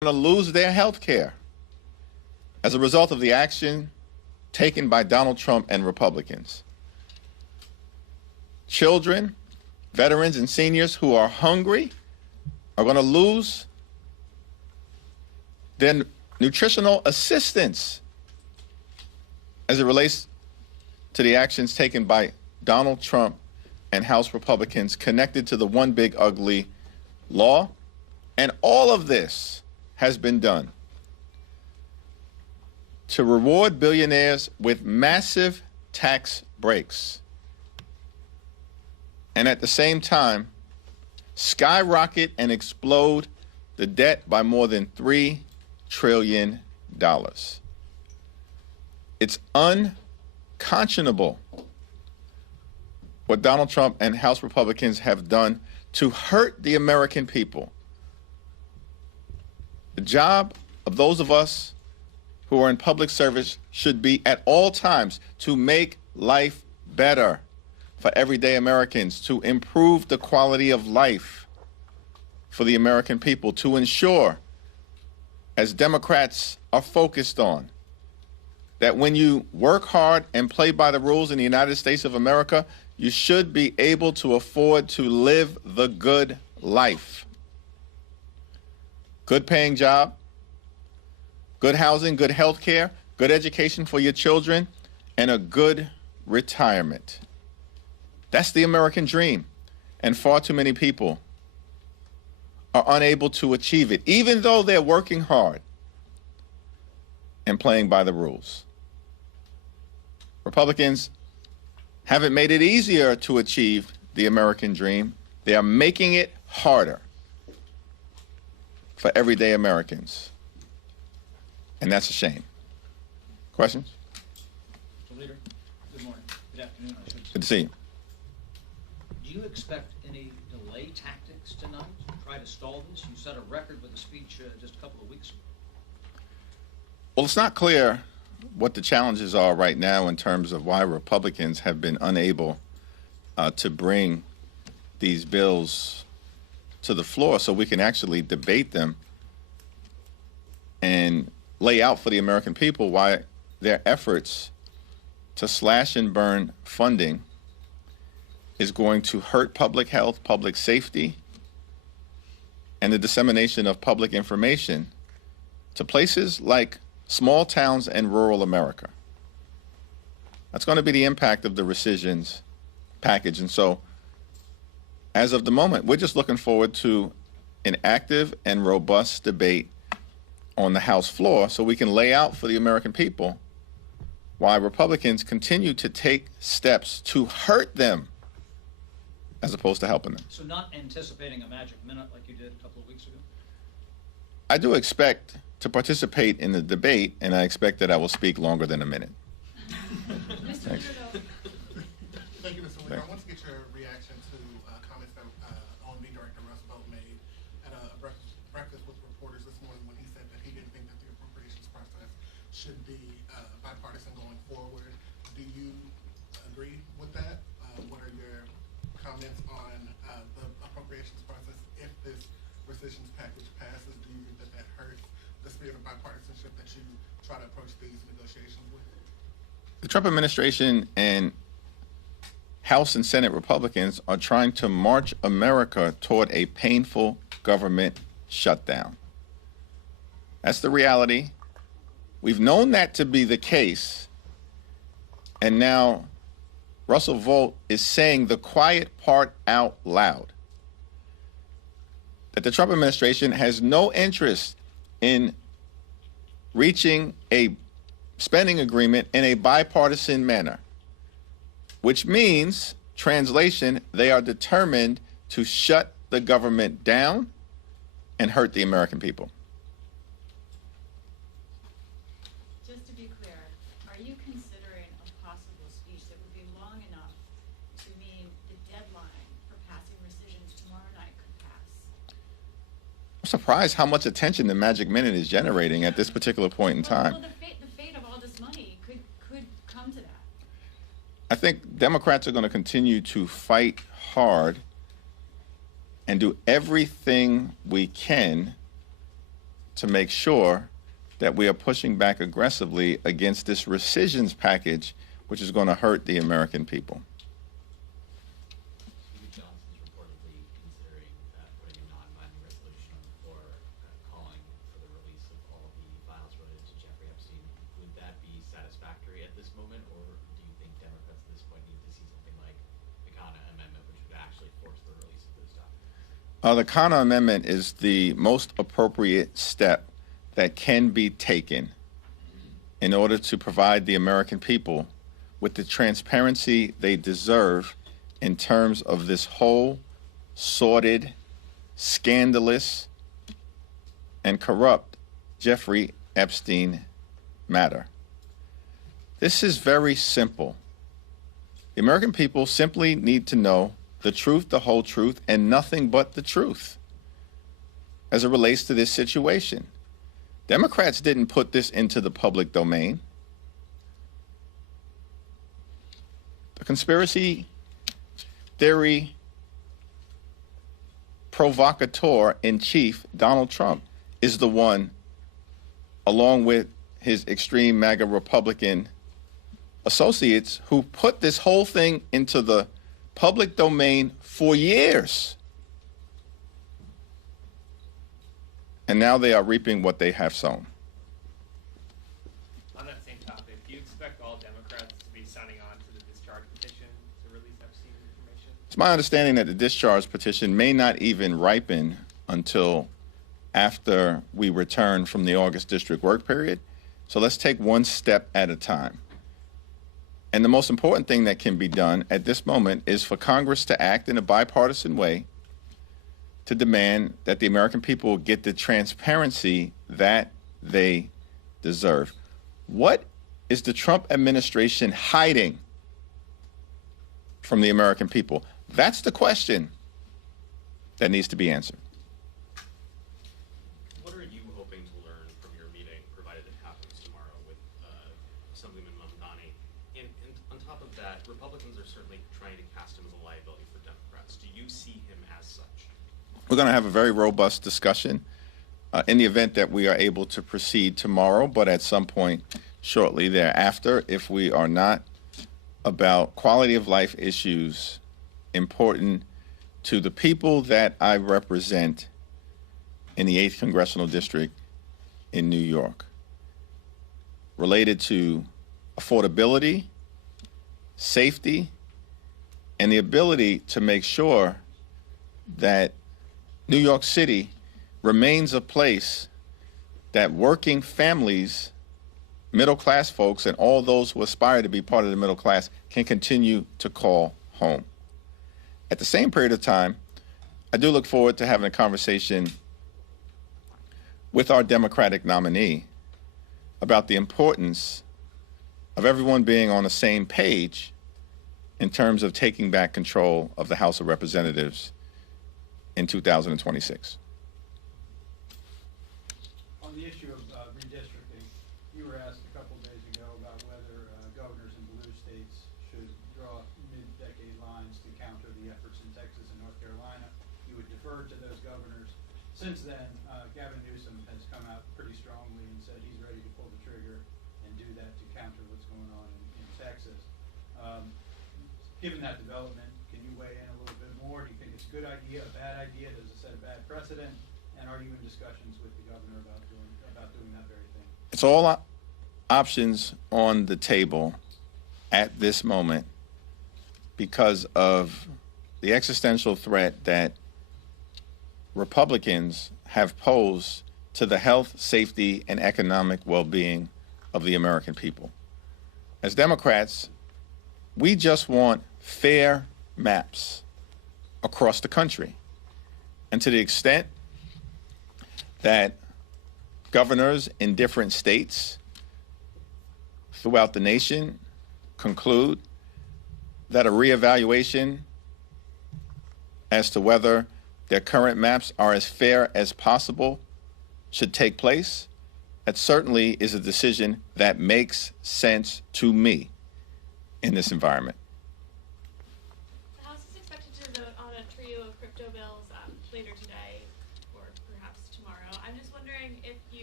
to lose their health care as a result of the action taken by Donald Trump and Republicans. Children, veterans, and seniors who are hungry are going to lose their nutritional assistance as it relates to the actions taken by Donald Trump and House Republicans connected to the One Big Ugly law. And all of this has been done to reward billionaires with massive tax breaks, and at the same time skyrocket and explode the debt by more than $3 trillion. It's unconscionable what Donald Trump and House Republicans have done to hurt the American people. The job of those of us who are in public service should be at all times to make life better for everyday Americans, to improve the quality of life for the American people, to ensure, as Democrats are focused on, that when you work hard and play by the rules in the United States of America, you should be able to afford to live the good life. Good paying job, good housing, good health care, good education for your children, and a good retirement. That's the American dream, and far too many people are unable to achieve it, even though they're working hard and playing by the rules. Republicans haven't made it easier to achieve the American dream. They are making it harder for everyday Americans. And that's a shame. Questions? Mr. Leader, good morning. Good afternoon, I should say. Good to see you. Do you expect any delay tactics tonight to try to stall this? You set a record with a speech just a couple of weeks ago. Well, it's not clear what the challenges are right now in terms of why Republicans have been unable to bring these bills to the floor so we can actually debate them and lay out for the American people why their efforts to slash and burn funding is going to hurt public health, public safety, and the dissemination of public information to places like small towns and rural America. That's going to be the impact of the rescissions package. And so, as of the moment, we're just looking forward to an active and robust debate on the House floor so we can lay out for the American people why Republicans continue to take steps to hurt them as opposed to helping them. So not anticipating a magic minute like you did a couple of weeks ago? I do expect to participate in the debate, and I expect that I will speak longer than a minute. Thanks. Thank you, Mr. Leader. I want to get your reaction to comments that OMB Director Russ Vought made at a breakfast with reporters this morning when he said that he didn't think that the appropriations process should be bipartisan going forward. Do you agree with that? What are your comments on the appropriations process if this rescissions package passes? Do you think that that hurts the spirit of bipartisanship that you try to approach these negotiations with? The Trump administration and House and Senate Republicans are trying to march America toward a painful government shutdown. That's the reality. We've known that to be the case, and now Russell Vought is saying the quiet part out loud, that the Trump administration has no interest in reaching a spending agreement in a bipartisan manner, which means, translation, they are determined to shut the government down and hurt the American people. Just to be clear, are you considering a possible speech that would be long enough to mean the deadline for passing rescissions tomorrow night could pass? I'm surprised how much attention the Magic Minute is generating at this particular point in time. Well, the fate of all this money could come to that. I think Democrats are going to continue to fight hard and do everything we can to make sure that we are pushing back aggressively against this rescissions package, which is going to hurt the American people. Johnson's reportedly considering putting a non-binding resolution on the floor, calling for the release of all the files related to Jeffrey Epstein. Would that be satisfactory at this moment, or do you think Democrats at this point need to see something like the Khanna Amendment, which would actually force the release of those documents? The Khanna Amendment is the most appropriate step that can be taken in order to provide the American people with the transparency they deserve in terms of this whole sordid, scandalous, and corrupt Jeffrey Epstein matter. This is very simple. The American people simply need to know the truth, the whole truth, and nothing but the truth as it relates to this situation. Democrats didn't put this into the public domain. The conspiracy theory provocateur in chief, Donald Trump, is the one, along with his extreme MAGA Republican associates, who put this whole thing into the public domain for years. And now they are reaping what they have sown. On that same topic, do you expect all Democrats to be signing on to the discharge petition to release Epstein information? It's my understanding that the discharge petition may not even ripen until after we return from the August district work period. So let's take one step at a time. And the most important thing that can be done at this moment is for Congress to act in a bipartisan way to demand that the American people get the transparency that they deserve. What is the Trump administration hiding from the American people? That's the question that needs to be answered. What are you hoping to learn from your meeting, provided it happens tomorrow, with Assemblyman Mamdani? And on top of that, Republicans are certainly trying to cast him as a liability for Democrats. Do you see him as such? We're going to have a very robust discussion in the event that we are able to proceed tomorrow, but at some point shortly thereafter, if we are not, about quality of life issues important to the people that I represent in the 8th Congressional District in New York, related to affordability, safety, and the ability to make sure that New York City remains a place that working families, middle-class folks, and all those who aspire to be part of the middle class can continue to call home. At the same period of time, I do look forward to having a conversation with our Democratic nominee about the importance of everyone being on the same page in terms of taking back control of the House of Representatives in 2026. On the issue of redistricting, you were asked a couple days ago about whether governors in blue states should draw mid-decade lines to counter the efforts in Texas and North Carolina. You would defer to those governors. Since then, Gavin Newsom has come out pretty strongly and said he's ready to pull the trigger and do that to counter what's going on in Texas. Given that development, can you weigh in a little bit more? Do you think it's a good idea, a bad idea? Does it set a bad precedent? And are you in discussions with the governor about doing that very thing? It's all options on the table at this moment because of the existential threat that Republicans have posed to the health, safety, and economic well-being of the American people. As Democrats, we just want fair maps across the country. And to the extent that governors in different states throughout the nation conclude that a reevaluation as to whether their current maps are as fair as possible should take place, that certainly is a decision that makes sense to me in this environment. The House is expected to vote on a trio of crypto bills later today or perhaps tomorrow. I'm just wondering if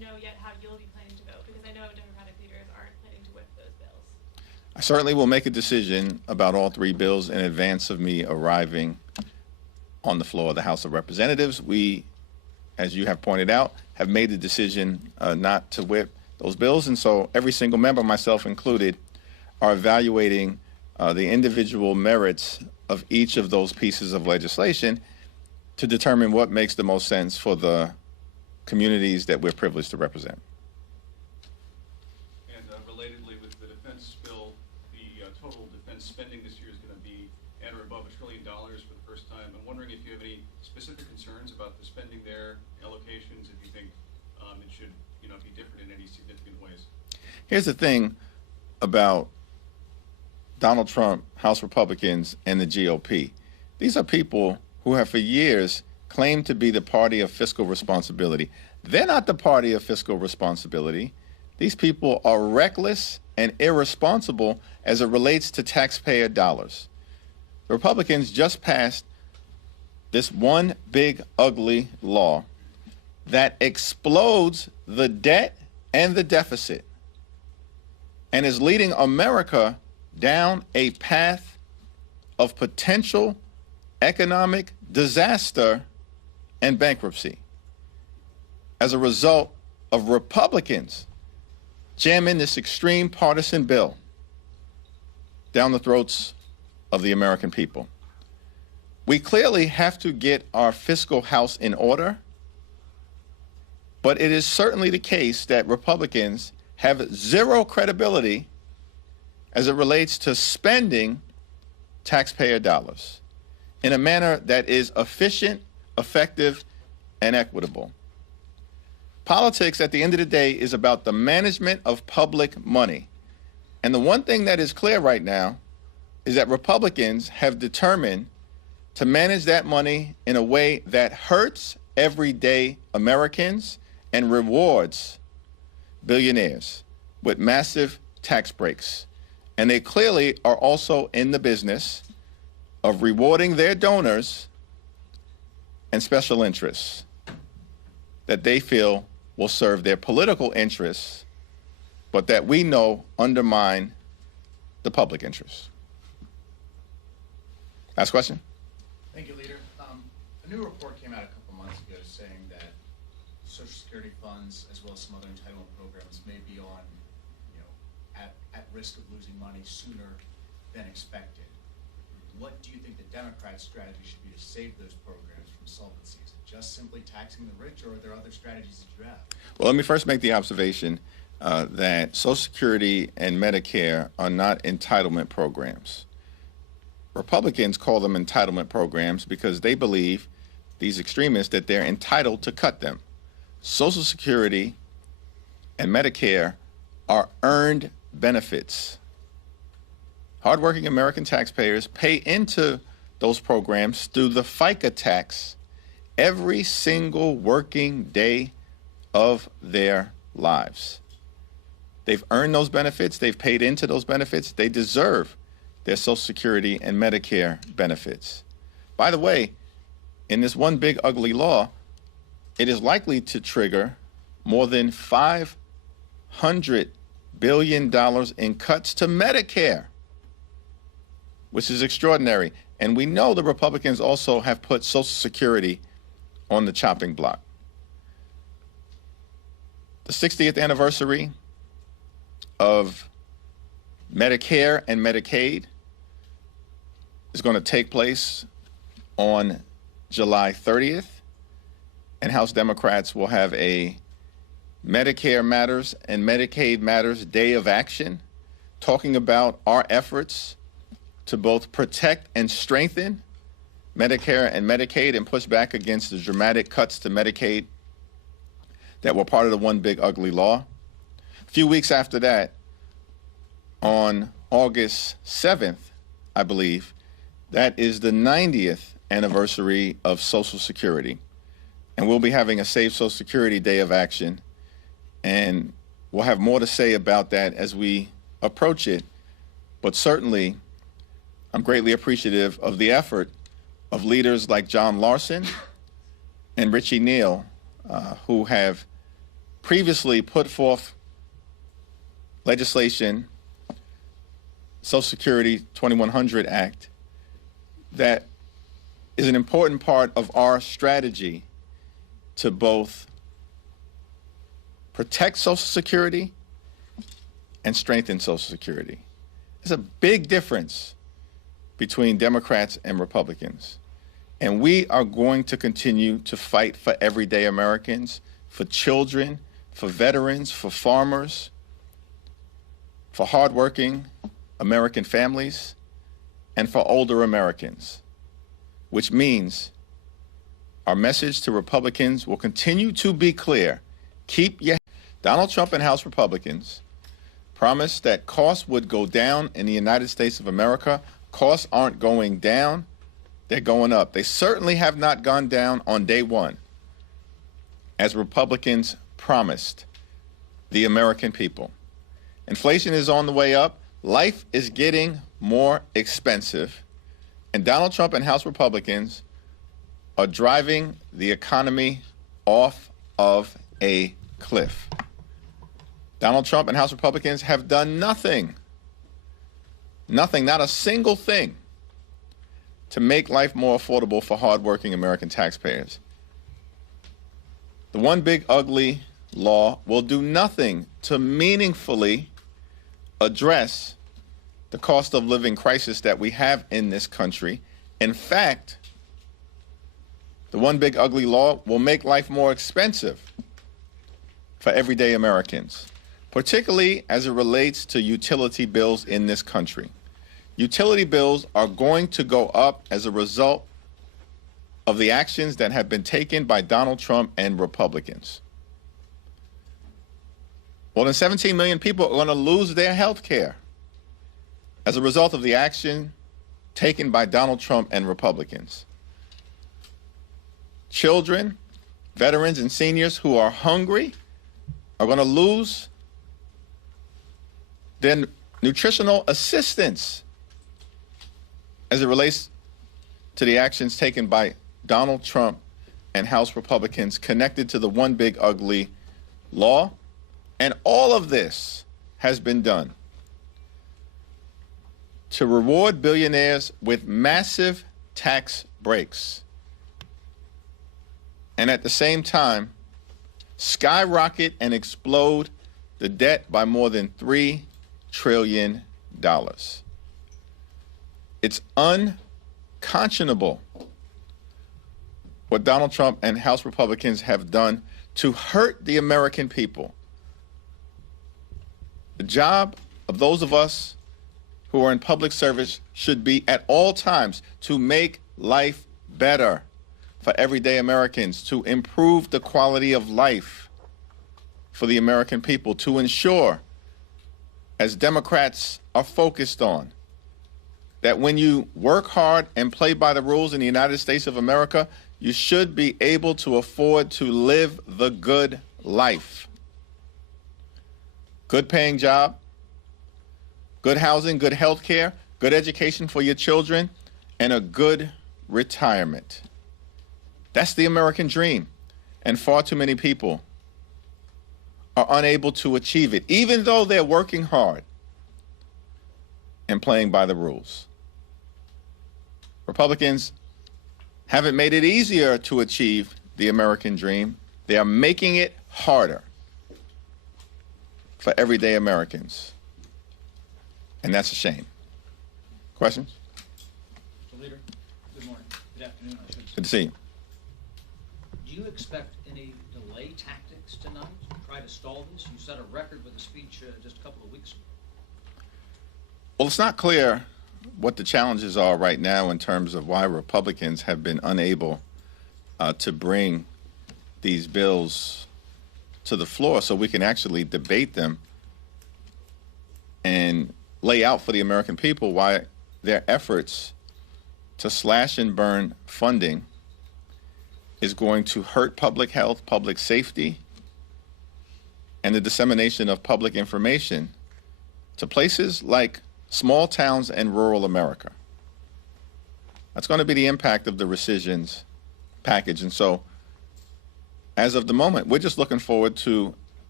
know yet how you'll be planning to vote? Because I know Democratic leaders aren't planning to whip those bills. I certainly will make a decision about all three bills in advance of me arriving on the floor of the House of Representatives. We, as you have pointed out, have made the decision not to whip those bills, and so every single member, myself included, are evaluating the individual merits of each of those pieces of legislation to determine what makes the most sense for the communities that we're privileged to represent. And relatedly, with the defense bill, the total defense spending this year is going to be at or above $1 trillion for the first time. I'm wondering if you have any specific concerns about the spending there, allocations, if you think it should, be different in any significant ways. Here's the thing about Donald Trump, House Republicans, and the GOP. These are people who have for years claimed to be the party of fiscal responsibility. They're not the party of fiscal responsibility. These people are reckless and irresponsible as it relates to taxpayer dollars. The Republicans just passed this one big ugly law that explodes the debt and the deficit and is leading America down a path of potential economic disaster and bankruptcy as a result of Republicans jamming this extreme partisan bill down the throats of the American people. We clearly have to get our fiscal house in order, but it is certainly the case that Republicans have zero credibility as it relates to spending taxpayer dollars in a manner that is efficient, effective, and equitable. Politics, at the end of the day, is about the management of public money. And the one thing that is clear right now is that Republicans have determined to manage that money in a way that hurts everyday Americans and rewards billionaires with massive tax breaks. And they clearly are also in the business of rewarding their donors and special interests that they feel will serve their political interests, but that we know undermine the public interest. Last question. Thank you, Leader. A new report came out a couple months ago saying that Social Security funds, as well as some other entitlement programs, may be on, at risk of losing money sooner than expected. What do you think the Democrats' strategy should be to save those programs from solvency? Is it just simply taxing the rich, or are there other strategies that you have? Well, let me first make the observation that Social Security and Medicare are not entitlement programs. Republicans call them entitlement programs because they believe, these extremists, that they're entitled to cut them. Social Security and Medicare are earned benefits. Hardworking American taxpayers pay into those programs through the FICA tax every single working day of their lives. They've earned those benefits. They've paid into those benefits. They deserve their Social Security and Medicare benefits. By the way, in this one big ugly law, it is likely to trigger more than $500 billion in cuts to Medicare, which is extraordinary. And we know the Republicans also have put Social Security on the chopping block. The 60th anniversary of Medicare and Medicaid is going to take place on July 30th, and House Democrats will have a Medicare Matters and Medicaid Matters Day of Action, talking about our efforts to both protect and strengthen Medicare and Medicaid and push back against the dramatic cuts to Medicaid that were part of the one big ugly law. A few weeks after that, on August 7th, I believe, that is the 90th anniversary of Social Security. And we'll be having a Save Social Security Day of Action. And we'll have more to say about that as we approach it. But certainly, I'm greatly appreciative of the effort of leaders like John Larson and Richie Neal, who have previously put forth legislation, Social Security 2100 Act, that is an important part of our strategy to both protect Social Security and strengthen Social Security. There's a big difference between Democrats and Republicans. And we are going to continue to fight for everyday Americans, for children, for veterans, for farmers, for hardworking American families, and for older Americans, which means our message to Republicans will continue to be clear. Donald Trump and House Republicans promised that costs would go down in the United States of America. Costs aren't going down, they're going up. They certainly have not gone down on day one, as Republicans promised the American people. Inflation is on the way up. Life is getting more expensive. And Donald Trump and House Republicans are driving the economy off of a cliff. Donald Trump and House Republicans have done nothing, not a single thing, to make life more affordable for hardworking American taxpayers. The one big ugly law will do nothing to meaningfully address the cost of living crisis that we have in this country. In fact, the one big ugly law will make life more expensive for everyday Americans, particularly as it relates to utility bills in this country. Utility bills are going to go up as a result of the actions that have been taken by Donald Trump and Republicans. More than 17 million people are going to lose their health care as a result of the action taken by Donald Trump and Republicans. Children, veterans, and seniors who are hungry are going to lose their nutritional assistance as it relates to the actions taken by Donald Trump and House Republicans connected to the one big ugly law. And all of this has been done to reward billionaires with massive tax breaks, and at the same time skyrocket and explode the debt by more than $3 trillion. It's unconscionable what Donald Trump and House Republicans have done to hurt the American people. The job of those of us who are in public service should be at all times to make life better for everyday Americans, to improve the quality of life for the American people, to ensure, as Democrats are focused on, that when you work hard and play by the rules in the United States of America, you should be able to afford to live the good life. Good paying job, good housing, good health care, good education for your children, and a good retirement. That's the American dream. And far too many people are unable to achieve it, even though they're working hard and playing by the rules. Republicans haven't made it easier to achieve the American dream. They are making it harder for everyday Americans. And that's a shame. Questions? Mr. Leader, good morning. Good afternoon, I should say. Good to see you. Do you expect any delay tactics tonight to try to stall this? You set a record with a speech just a couple of weeks ago. Well, it's not clear what the challenges are right now in terms of why Republicans have been unable to bring these bills to the floor so we can actually debate them and lay out for the American people why their efforts to slash and burn funding is going to hurt public health, public safety, and the dissemination of public information to places like small towns and rural America. That's going to be the impact of the rescissions package. And so, as of the moment, we're just looking forward to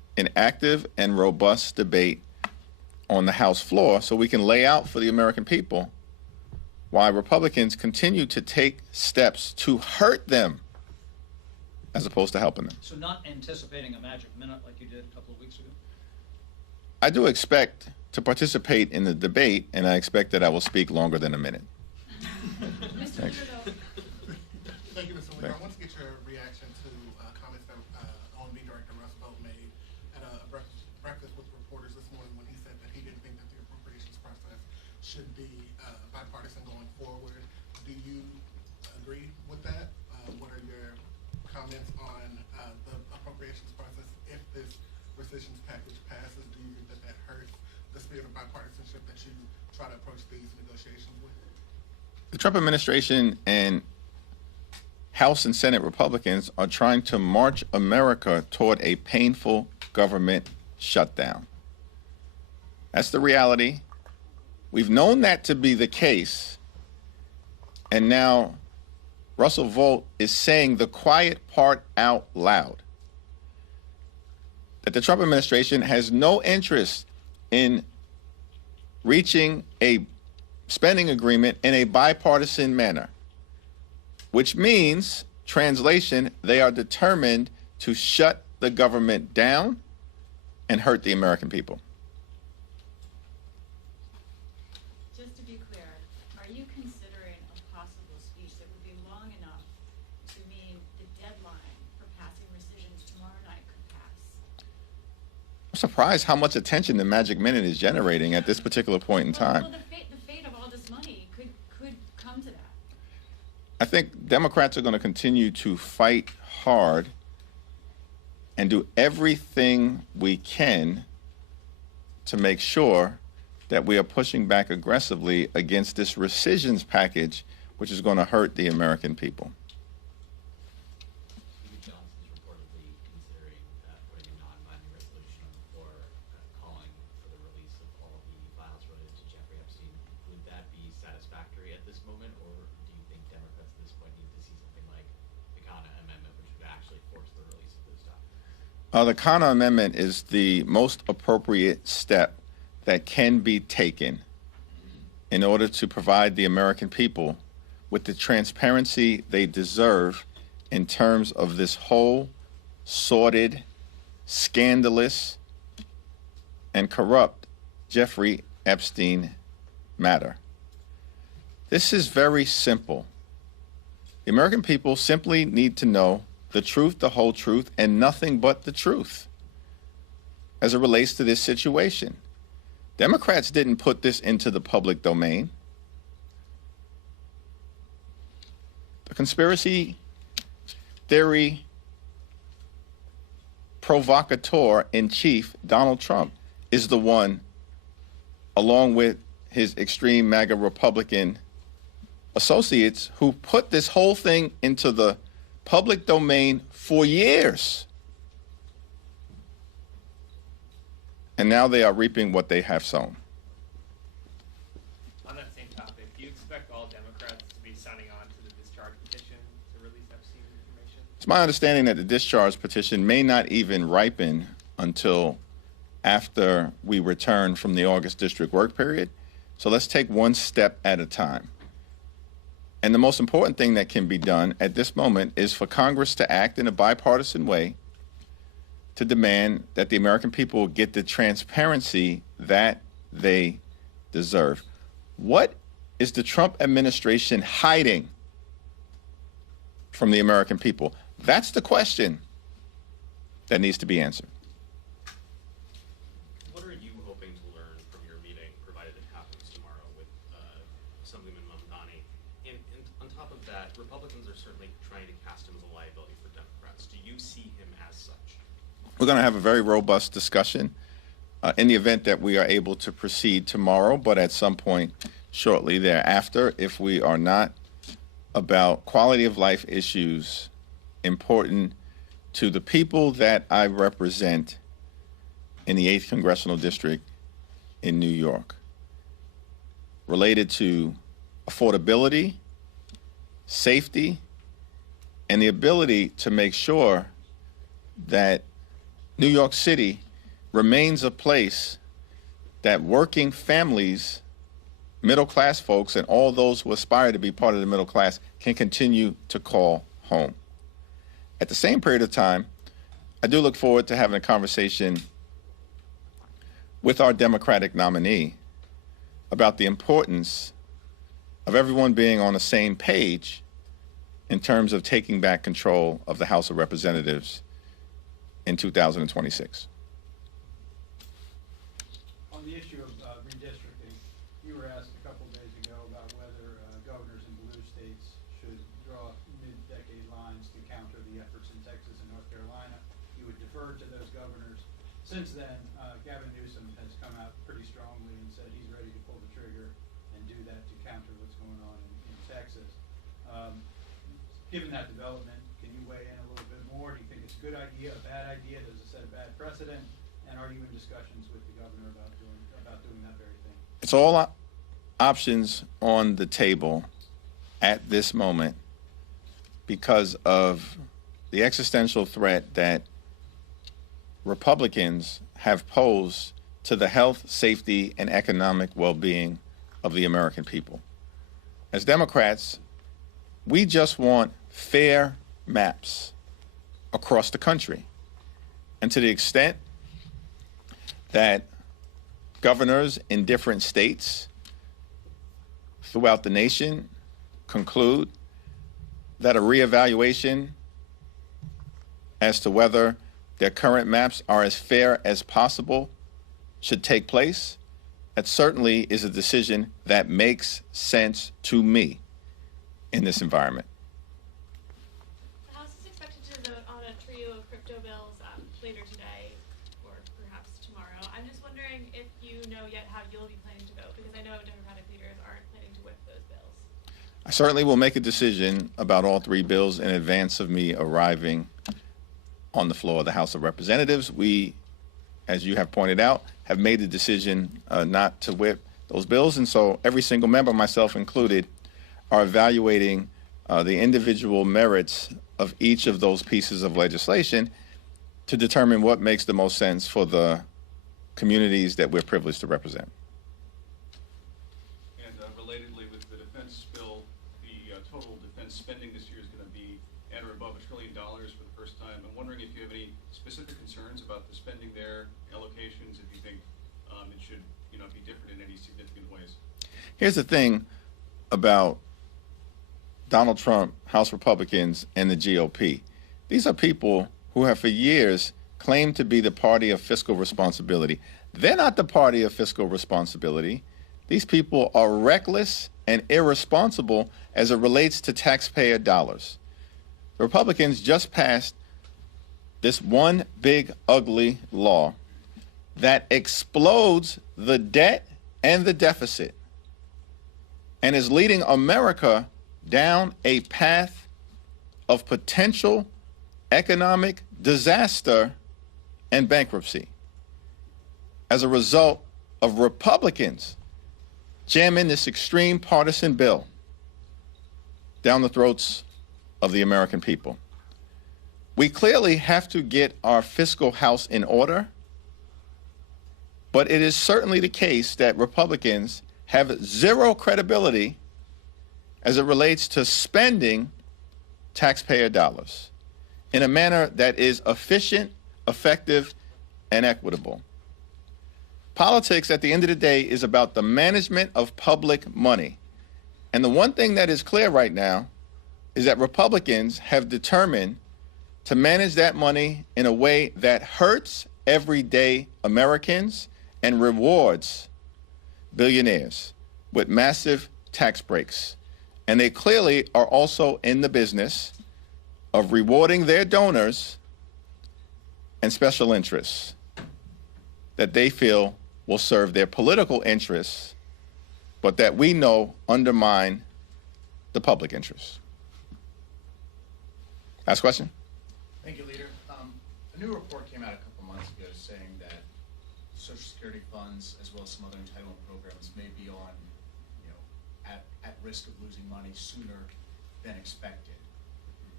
an active and robust debate on the House floor so we can lay out for the American people why Republicans continue to take steps to hurt them as opposed to helping them. So not anticipating a magic minute like you did a couple of weeks ago? I do expect to participate in the debate, and I expect that I will speak longer than a minute. Mr. Thanks. Leader, though, Thank you, Mr. Leader. I want to get your reaction to comments that OMB Director Russ Vought made at a breakfast with reporters this morning when he said that he didn't think that the appropriations process should be bipartisan going forward. Do you agree with that? What are your comments on the appropriations process if this rescissions package passes? Do you think that that hurts the spirit of bipartisanship that you try to approach these negotiations with? The Trump administration and House and Senate Republicans are trying to march America toward a painful government shutdown. That's the reality. We've known that to be the case, and now Russell Vought is saying the quiet part out loud, that the Trump administration has no interest in reaching a spending agreement in a bipartisan manner, which means, translation, they are determined to shut the government down and hurt the American people. just to be clear, are you considering a possible speech that would be long enough to mean the deadline for passing rescissions tomorrow night could pass? I'm surprised how much attention the Magic Minute is generating at this particular point in time. Well, the fate of all this money could come to that. I think Democrats are going to continue to fight hard and do everything we can to make sure that we are pushing back aggressively against this rescissions package, which is going to hurt the American people. Johnson's reportedly considering putting a non-binding resolution on the floor calling for the release of all the files related to Jeffrey Epstein. Would that be satisfactory at this moment, or do you think Democrats at this point need to see something like the Khanna Amendment, which would actually force the release of those documents? The Khanna Amendment is the most appropriate step that can be taken in order to provide the American people with the transparency they deserve in terms of this whole sordid, scandalous, and corrupt Jeffrey Epstein matter. This is very simple. The American people simply need to know the truth, the whole truth, and nothing but the truth as it relates to this situation. Democrats didn't put this into the public domain. The conspiracy theory provocateur in chief, Donald Trump, is the one, along with his extreme MAGA Republican associates, who put this whole thing into the public domain for years. And now they are reaping what they have sown. On that same topic, do you expect all Democrats to be signing on to the discharge petition to release Epstein information? It's my understanding that the discharge petition may not even ripen until after we return from the August district work period. So let's take one step at a time. And the most important thing that can be done at this moment is for Congress to act in a bipartisan way to demand that the American people get the transparency that they deserve. What is the Trump administration hiding from the American people? That's the question that needs to be answered. What are you hoping to learn from your meeting, provided it happens tomorrow, with Assemblyman Mamdani? And on top of that, Republicans are certainly trying to cast him as a liability for Democrats. Do you see him as such? We're going to have a very robust discussion in the event that we are able to proceed tomorrow, but at some point shortly thereafter, if we are not, about quality of life issues important to the people that I represent in the 8th Congressional District in New York, related to affordability, safety, and the ability to make sure that New York City remains a place that working families, middle-class folks, and all those who aspire to be part of the middle class can continue to call home. At the same period of time, I do look forward to having a conversation with our Democratic nominee about the importance of everyone being on the same page in terms of taking back control of the House of Representatives in 2026. On the issue of redistricting, you were asked a couple days ago about whether governors in blue states should draw mid-decade lines to counter the efforts in Texas and North Carolina. You would defer to those governors. Since then, Gavin Newsom has come out pretty strongly and said he's ready to pull the trigger and do that to counter what's going on in Texas. Given that development, can you weigh in a little bit more? Do you think it's a good idea, a bad idea? Does it set a bad precedent? And are you in discussions with the governor about doing that very thing? It's all options on the table at this moment because of the existential threat that Republicans have posed to the health, safety, and economic well-being of the American people. As Democrats, we just want fair maps across the country. And to the extent that governors in different states throughout the nation conclude that a reevaluation as to whether their current maps are as fair as possible should take place, that certainly is a decision that makes sense to me in this environment. The House is expected to vote on a trio of crypto bills later today or perhaps tomorrow. I'm just wondering if you know yet how you'll be planning to vote, because I know Democratic leaders aren't planning to whip those bills. I certainly will make a decision about all three bills in advance of me arriving on the floor of the House of Representatives. We, as you have pointed out, have made the decision not to whip those bills, and so every single member, myself included, are evaluating the individual merits of each of those pieces of legislation to determine what makes the most sense for the communities that we're privileged to represent. And relatedly, with the defense bill, the total defense spending this year is going to be at or above $1 trillion for the first time. I'm wondering if you have any specific concerns about the spending there, allocations, if you think it should, be different in any significant ways. Here's the thing about Donald Trump, House Republicans, and the GOP. These are people who have for years claimed to be the party of fiscal responsibility. They're not the party of fiscal responsibility. These people are reckless and irresponsible as it relates to taxpayer dollars. The Republicans just passed this one big ugly law that explodes the debt and the deficit and is leading America down a path of potential economic disaster and bankruptcy as a result of Republicans jamming this extreme partisan bill down the throats of the American people. We clearly have to get our fiscal house in order, but it is certainly the case that Republicans have zero credibility as it relates to spending taxpayer dollars in a manner that is efficient, effective, and equitable. Politics, at the end of the day, is about the management of public money. And the one thing that is clear right now is that Republicans have determined to manage that money in a way that hurts everyday Americans and rewards billionaires with massive tax breaks. And they clearly are also in the business of rewarding their donors and special interests that they feel will serve their political interests, but that we know undermine the public interest. Last question? Thank you, Leader. A new report came out a couple months ago saying that Social Security funds, as well as some other entitlement programs, may be on, at risk of losing money sooner than expected.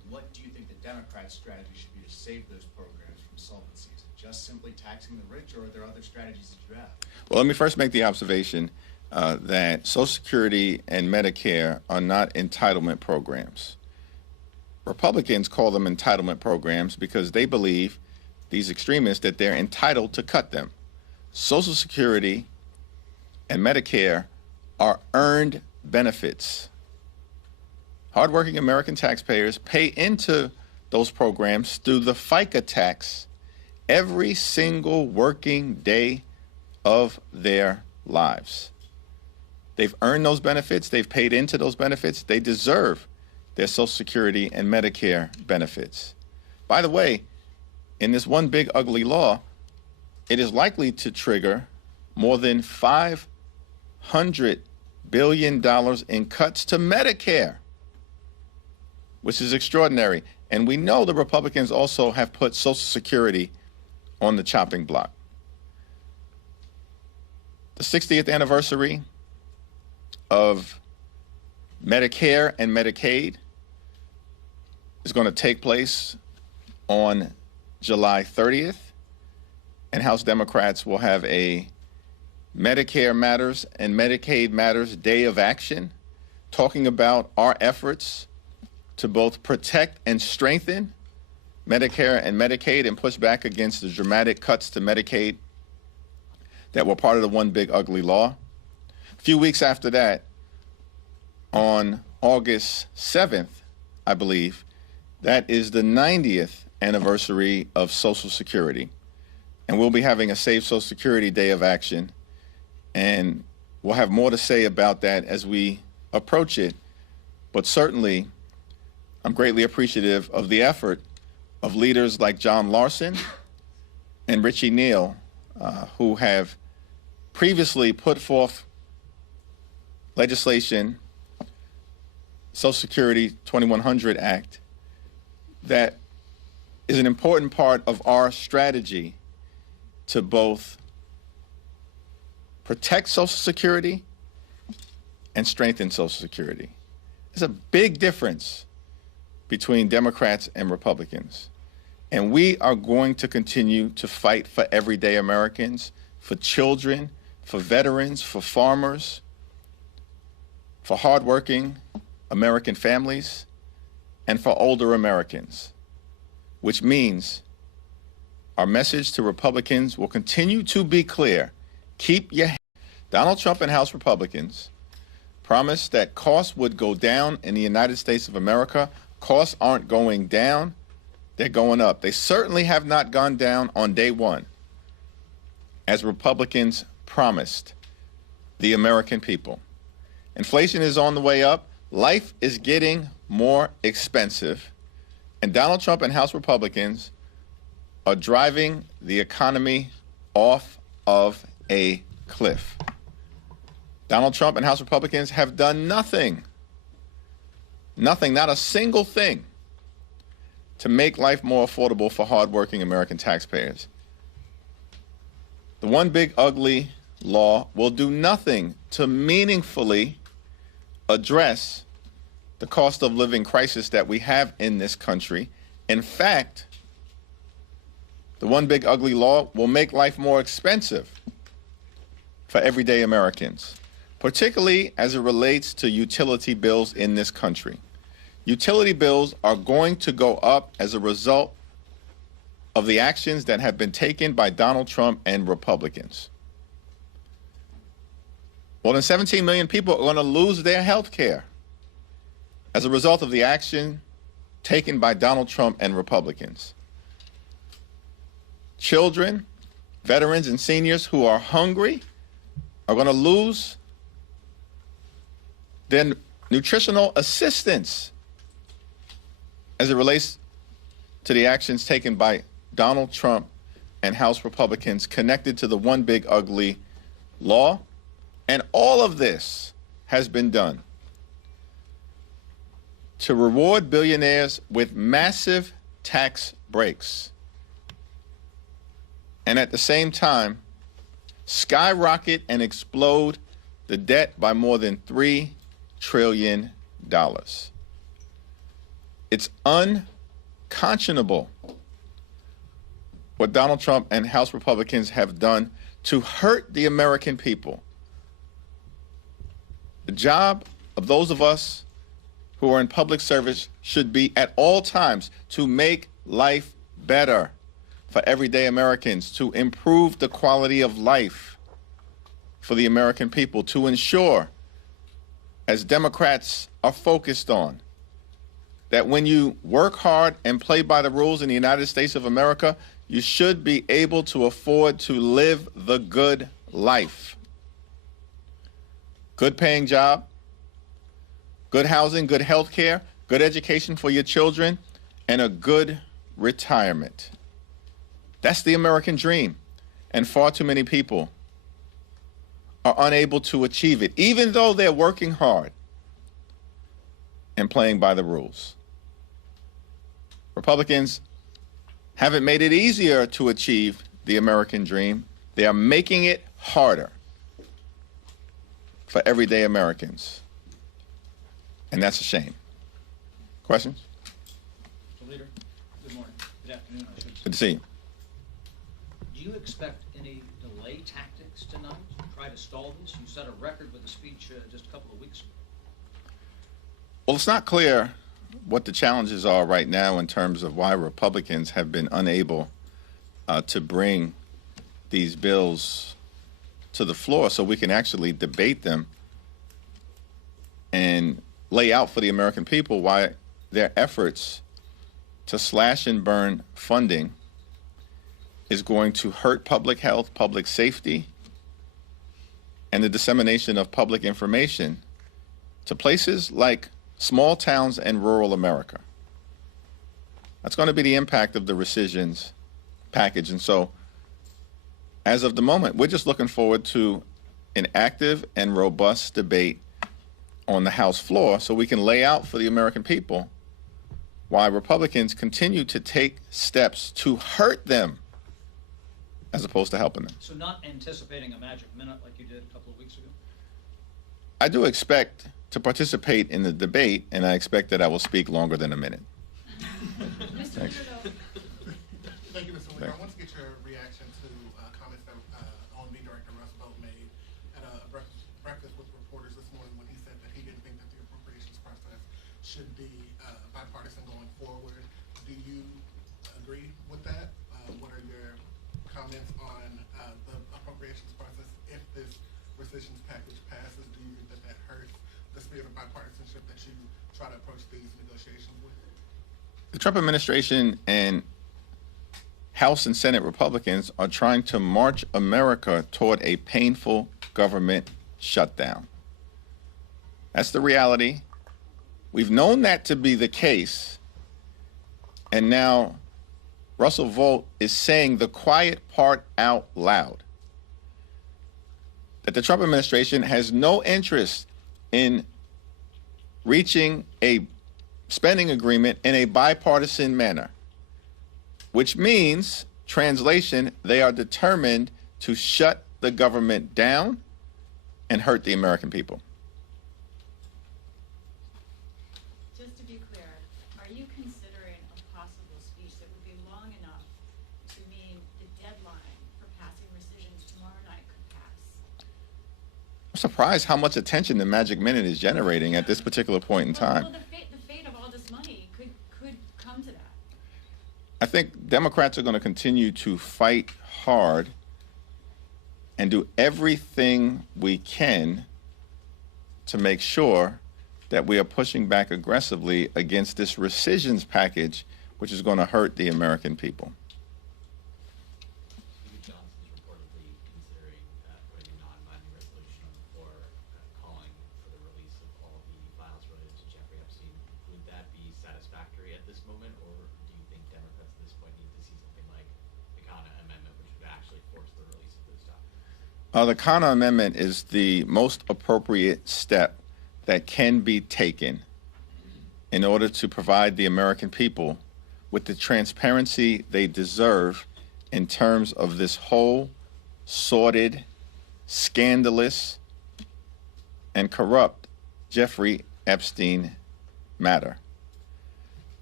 what do you think the Democrats' strategy should be to save those programs from solvency? Is it just simply taxing the rich, or are there other strategies that you have? Well, let me first make the observation that Social Security and Medicare are not entitlement programs. Republicans call them entitlement programs because they believe, these extremists, that they're entitled to cut them. Social Security and Medicare are earned benefits. Hardworking American taxpayers pay into those programs through the FICA tax every single working day of their lives. They've earned those benefits. They've paid into those benefits. They deserve their Social Security and Medicare benefits. By the way, in this one big ugly law, it is likely to trigger more than $500 billion in cuts to Medicare, which is extraordinary. And we know the Republicans also have put Social Security on the chopping block. The 60th anniversary of Medicare and Medicaid is going to take place on July 30th, and House Democrats will have a Medicare Matters and Medicaid Matters Day of Action, talking about our efforts to both protect and strengthen Medicare and Medicaid and push back against the dramatic cuts to Medicaid that were part of the one big ugly law. A few weeks after that, on August 7th, I believe, that is the 90th anniversary of Social Security. And we'll be having a Save Social Security Day of Action. And we'll have more to say about that as we approach it. But certainly, I'm greatly appreciative of the effort of leaders like John Larson and Richie Neal, who have previously put forth legislation, Social Security 2100 Act, that is an important part of our strategy to both protect Social Security and strengthen Social Security. There's a big difference between Democrats and Republicans. And we are going to continue to fight for everyday Americans, for children, for veterans, for farmers, for hardworking American families, and for older Americans, which means our message to Republicans will continue to be clear. Keep your Donald Trump and House Republicans promised that costs would go down in the United States of America. Costs aren't going down, they're going up. They certainly have not gone down on day one, as Republicans promised the American people. Inflation is on the way up. Life is getting more expensive. And Donald Trump and House Republicans are driving the economy off of a cliff. Donald Trump and House Republicans have done nothing, not a single thing, to make life more affordable for hardworking American taxpayers. The one big ugly law will do nothing to meaningfully address the cost of living crisis that we have in this country. In fact, the one big ugly law will make life more expensive for everyday Americans, particularly as it relates to utility bills in this country. Utility bills are going to go up as a result of the actions that have been taken by Donald Trump and Republicans. More than 17 million people are going to lose their health care as a result of the action taken by Donald Trump and Republicans. Children, veterans, and seniors who are hungry are going to lose their nutritional assistance as it relates to the actions taken by Donald Trump and House Republicans connected to the one big ugly law. And all of this has been done to reward billionaires with massive tax breaks, and at the same time skyrocket and explode the debt by more than $3 trillion. It's unconscionable what Donald Trump and House Republicans have done to hurt the American people. The job of those of us who are in public service should be at all times to make life better for everyday Americans, to improve the quality of life for the American people, to ensure, as Democrats are focused on, that when you work hard and play by the rules in the United States of America, you should be able to afford to live the good life. Good paying job, good housing, good health care, good education for your children, and a good retirement. That's the American dream. And far too many people are unable to achieve it, even though they're working hard and playing by the rules. Republicans haven't made it easier to achieve the American dream. They are making it harder for everyday Americans. And that's a shame. Questions? Mr. Leader, good morning. Good afternoon, I should say. Good to see you. Do you expect any delay tactics tonight to try to stall this? You set a record with a speech just a couple of weeks ago. Well, it's not clear what the challenges are right now in terms of why Republicans have been unable to bring these bills to the floor so we can actually debate them and lay out for the American people why their efforts to slash and burn funding is going to hurt public health, public safety, and the dissemination of public information to places like small towns and rural America. That's going to be the impact of the rescissions package. And so, as of the moment, we're just looking forward to an active and robust debate on the House floor so we can lay out for the American people why Republicans continue to take steps to hurt them as opposed to helping them. So not anticipating a magic minute like you did a couple of weeks ago? I do expect to participate in the debate, and I expect that I will speak longer than a minute. Mr. Thanks. Leader, Thank you, Mr. Leader. I want to get your reaction to comments that OMB Director Russ Vought made at a breakfast with reporters this morning when he said that he didn't think that the appropriations process should be bipartisan going forward. Do you agree with that? What are your comments on the appropriations process if this rescissions package passes? Do you think that that hurts the spirit of bipartisanship that you try to approach these negotiations with? The Trump administration and House and Senate Republicans are trying to march America toward a painful government shutdown. That's the reality. We've known that to be the case, and now Russell Vought is saying the quiet part out loud, that the Trump administration has no interest in reaching a spending agreement in a bipartisan manner, which means, translation, they are determined to shut the government down and hurt the American people. just to be clear, are you considering a possible speech that would be long enough to mean the deadline for passing rescissions tomorrow night could pass? I'm surprised how much attention the Magic Minute is generating at this particular point in time. Well, the fate of all this money could come to that. I think Democrats are going to continue to fight hard and do everything we can to make sure that we are pushing back aggressively against this rescissions package, which is going to hurt the American people. Steve Johnson's reportedly considering putting a non-binding resolution on the floor, calling for the release of all the files related to Jeffrey Epstein. Would that be satisfactory at this moment, or do you think Democrats at this point need to see something like the Khanna Amendment, which would actually force the release of those documents? The Khanna Amendment is the most appropriate step that can be taken in order to provide the American people with the transparency they deserve in terms of this whole sordid, scandalous, and corrupt Jeffrey Epstein matter.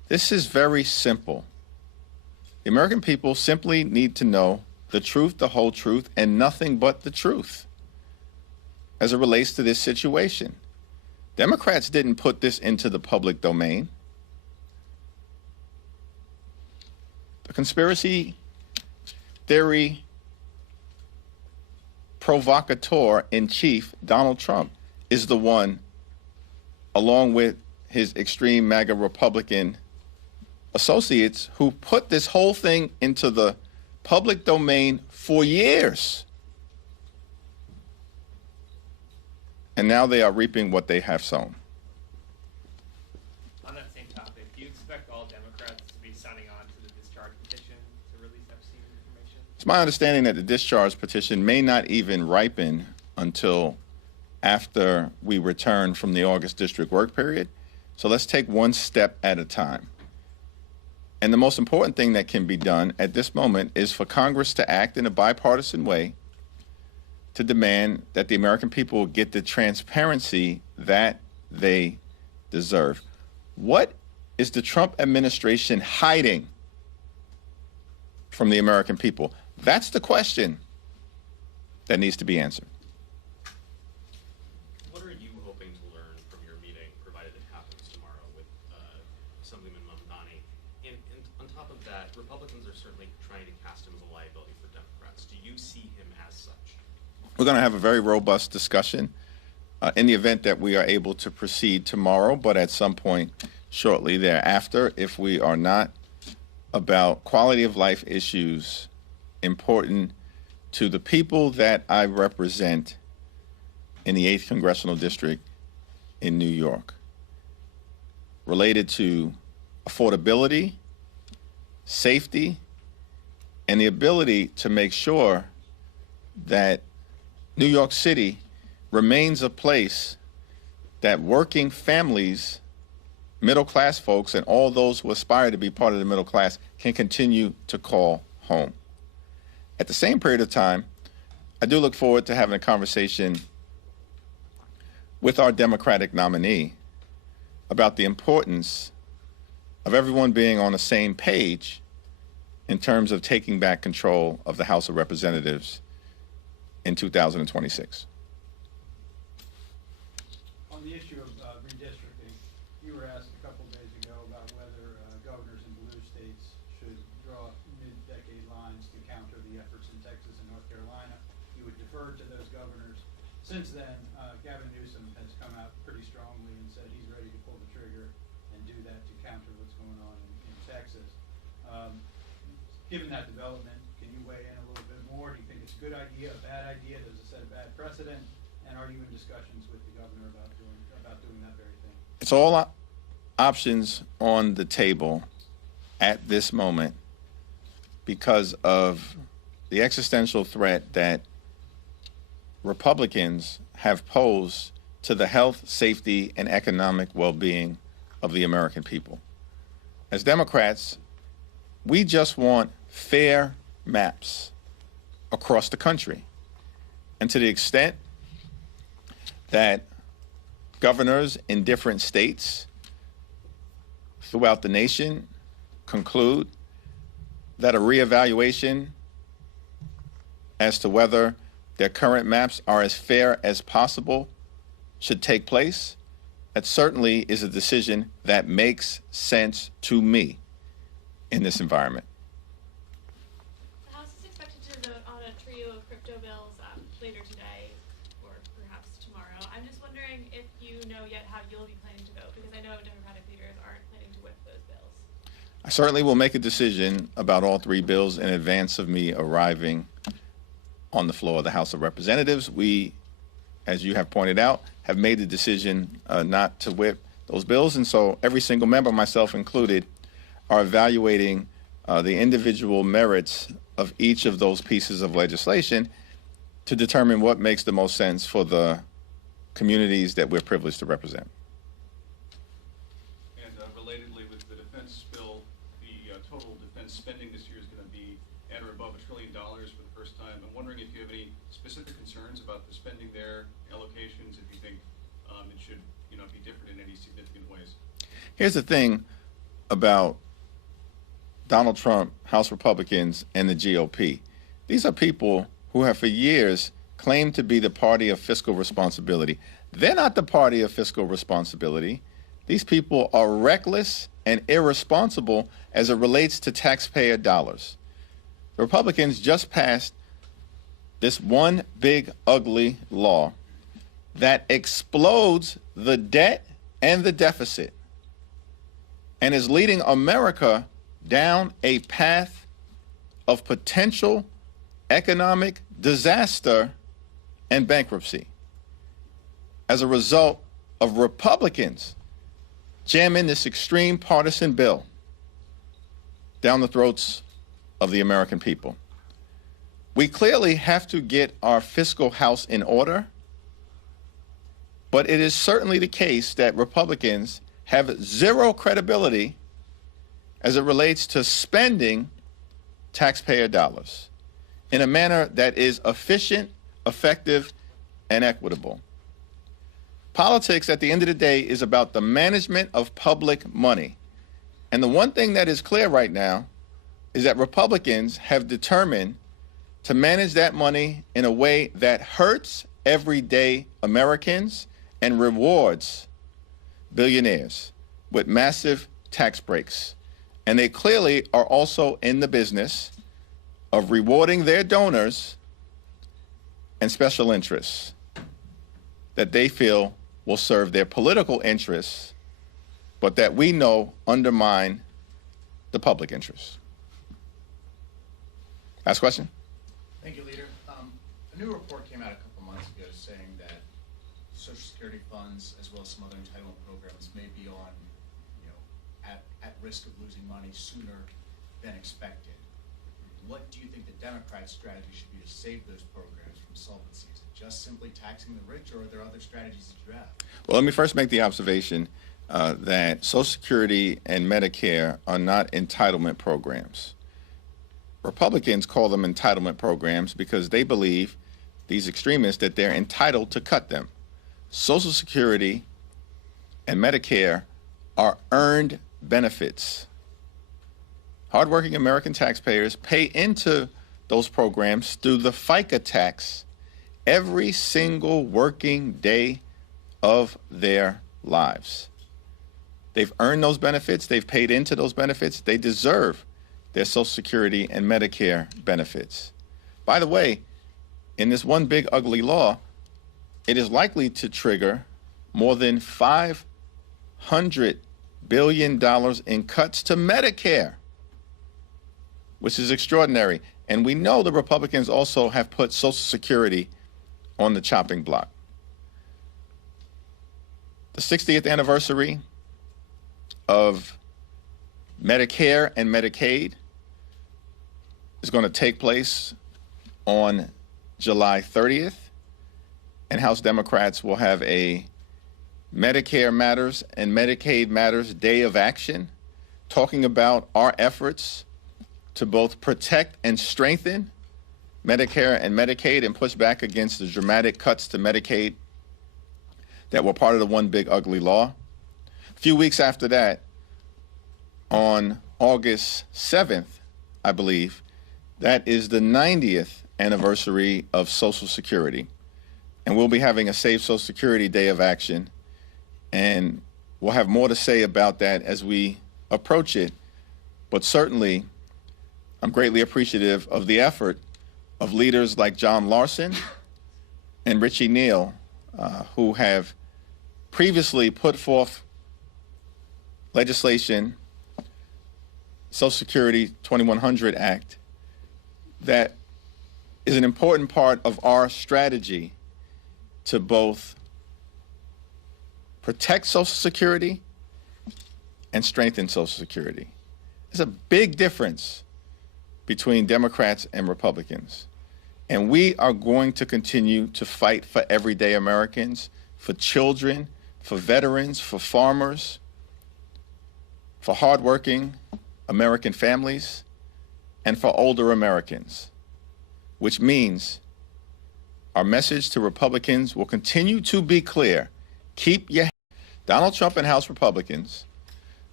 This is very simple. The American people simply need to know the truth, the whole truth, and nothing but the truth as it relates to this situation. Democrats didn't put this into the public domain. The conspiracy theory provocateur in chief, Donald Trump, is the one, along with his extreme MAGA Republican associates, who put this whole thing into the public domain for years. And now they are reaping what they have sown. On that same topic, do you expect all Democrats to be signing on to the discharge petition to release Epstein information? It's my understanding that the discharge petition may not even ripen until after we return from the August district work period. So let's take one step at a time. And the most important thing that can be done at this moment is for Congress to act in a bipartisan way to demand that the American people get the transparency that they deserve. What is the Trump administration hiding from the American people? That's the question that needs to be answered. What are you hoping to learn from your meeting, provided it happens tomorrow, with Assemblyman Mamdani? And on top of that, Republicans are certainly trying to cast him as a liability for Democrats. Do you see him as such? We're going to have a very robust discussion in the event that we are able to proceed tomorrow, but at some point shortly thereafter, if we are not, about quality of life issues important to the people that I represent in the 8th Congressional District in New York, related to affordability, safety, and the ability to make sure that New York City remains a place that working families, middle-class folks, and all those who aspire to be part of the middle class can continue to call home. At the same period of time, I do look forward to having a conversation with our Democratic nominee about the importance of everyone being on the same page in terms of taking back control of the House of Representatives in 2026. On the issue of redistricting, you were asked a couple days ago about whether governors in blue states should draw mid-decade lines to counter the efforts in Texas and North Carolina. You would defer to those governors. Since then, Gavin Newsom has come out pretty strongly and said he's ready to pull the trigger and do that to counter what's going on in Texas. Given that development, can you weigh in a little bit more? Do you think it's a good idea, a bad idea? Does it set a bad precedent? And are you in discussions with the governor about doing that very thing? It's all options on the table at this moment because of the existential threat that Republicans have posed to the health, safety, and economic well-being of the American people. As Democrats, we just want fair maps across the country. And to the extent that governors in different states throughout the nation conclude that a reevaluation as to whether their current maps are as fair as possible should take place, that certainly is a decision that makes sense to me in this environment. The House is expected to vote on a trio of crypto bills later today or perhaps tomorrow. I'm just wondering if you know yet how you'll be planning to vote, because I know Democratic leaders aren't planning to whip those bills. I certainly will make a decision about all three bills in advance of me arriving on the floor of the House of Representatives. We, as you have pointed out, have made the decision not to whip those bills, and so every single member, myself included, are evaluating the individual merits of each of those pieces of legislation to determine what makes the most sense for the communities that we're privileged to represent. And relatedly, with the defense bill, the total defense spending this year is going to be at or above $1 trillion for the first time. I'm wondering if you have any specific concerns about the spending there, allocations, if you think it should be different in any significant ways. Here's the thing. about Donald Trump, House Republicans, and the GOP. These are people who have for years claimed to be the party of fiscal responsibility. They're not the party of fiscal responsibility. These people are reckless and irresponsible as it relates to taxpayer dollars. The Republicans just passed this one big ugly law that explodes the debt and the deficit and is leading America down a path of potential economic disaster and bankruptcy as a result of Republicans jamming this extreme partisan bill down the throats of the American people. We clearly have to get our fiscal house in order, but it is certainly the case that Republicans have zero credibility as it relates to spending taxpayer dollars in a manner that is efficient, effective, and equitable. Politics, at the end of the day, is about the management of public money. And the one thing that is clear right now is that Republicans have determined to manage that money in a way that hurts everyday Americans and rewards billionaires with massive tax breaks. And they clearly are also in the business of rewarding their donors and special interests that they feel will serve their political interests, but that we know undermine the public interest. Last question. Thank you, Leader. A new report came out a couple months ago saying that Social Security funds, as well as some other entitlement programs, may be on, at risk of losing money sooner than expected. What do you think the Democrats' strategy should be to save those programs from solvency? Is it just simply taxing the rich, or are there other strategies that you have? Well, let me first make the observation that Social Security and Medicare are not entitlement programs. Republicans call them entitlement programs because they believe, these extremists, that they're entitled to cut them. Social Security and Medicare are earned benefits. Hardworking American taxpayers pay into those programs through the FICA tax every single working day of their lives. They've earned those benefits. They've paid into those benefits. They deserve their Social Security and Medicare benefits. By the way, in this one big ugly law, it is likely to trigger more than $500 billion in cuts to Medicare, which is extraordinary. And we know the Republicans also have put Social Security on the chopping block. The 60th anniversary of Medicare and Medicaid is going to take place on July 30th, and House Democrats will have a Medicare Matters and Medicaid Matters Day of Action, talking about our efforts to both protect and strengthen Medicare and Medicaid and push back against the dramatic cuts to Medicaid that were part of the one big ugly law. A few weeks after that, on August 7th, I believe, that is the 90th anniversary of Social Security. And we'll be having a Save Social Security Day of Action. And we'll have more to say about that as we approach it. But certainly, I'm greatly appreciative of the effort of leaders like John Larson and Richie Neal, who have previously put forth legislation, Social Security 2100 Act, that is an important part of our strategy to both protect Social Security and strengthen Social Security. There's a big difference between Democrats and Republicans. And we are going to continue to fight for everyday Americans, for children, for veterans, for farmers, for hardworking American families, and for older Americans, which means our message to Republicans will continue to be clear. Keep your Donald Trump and House Republicans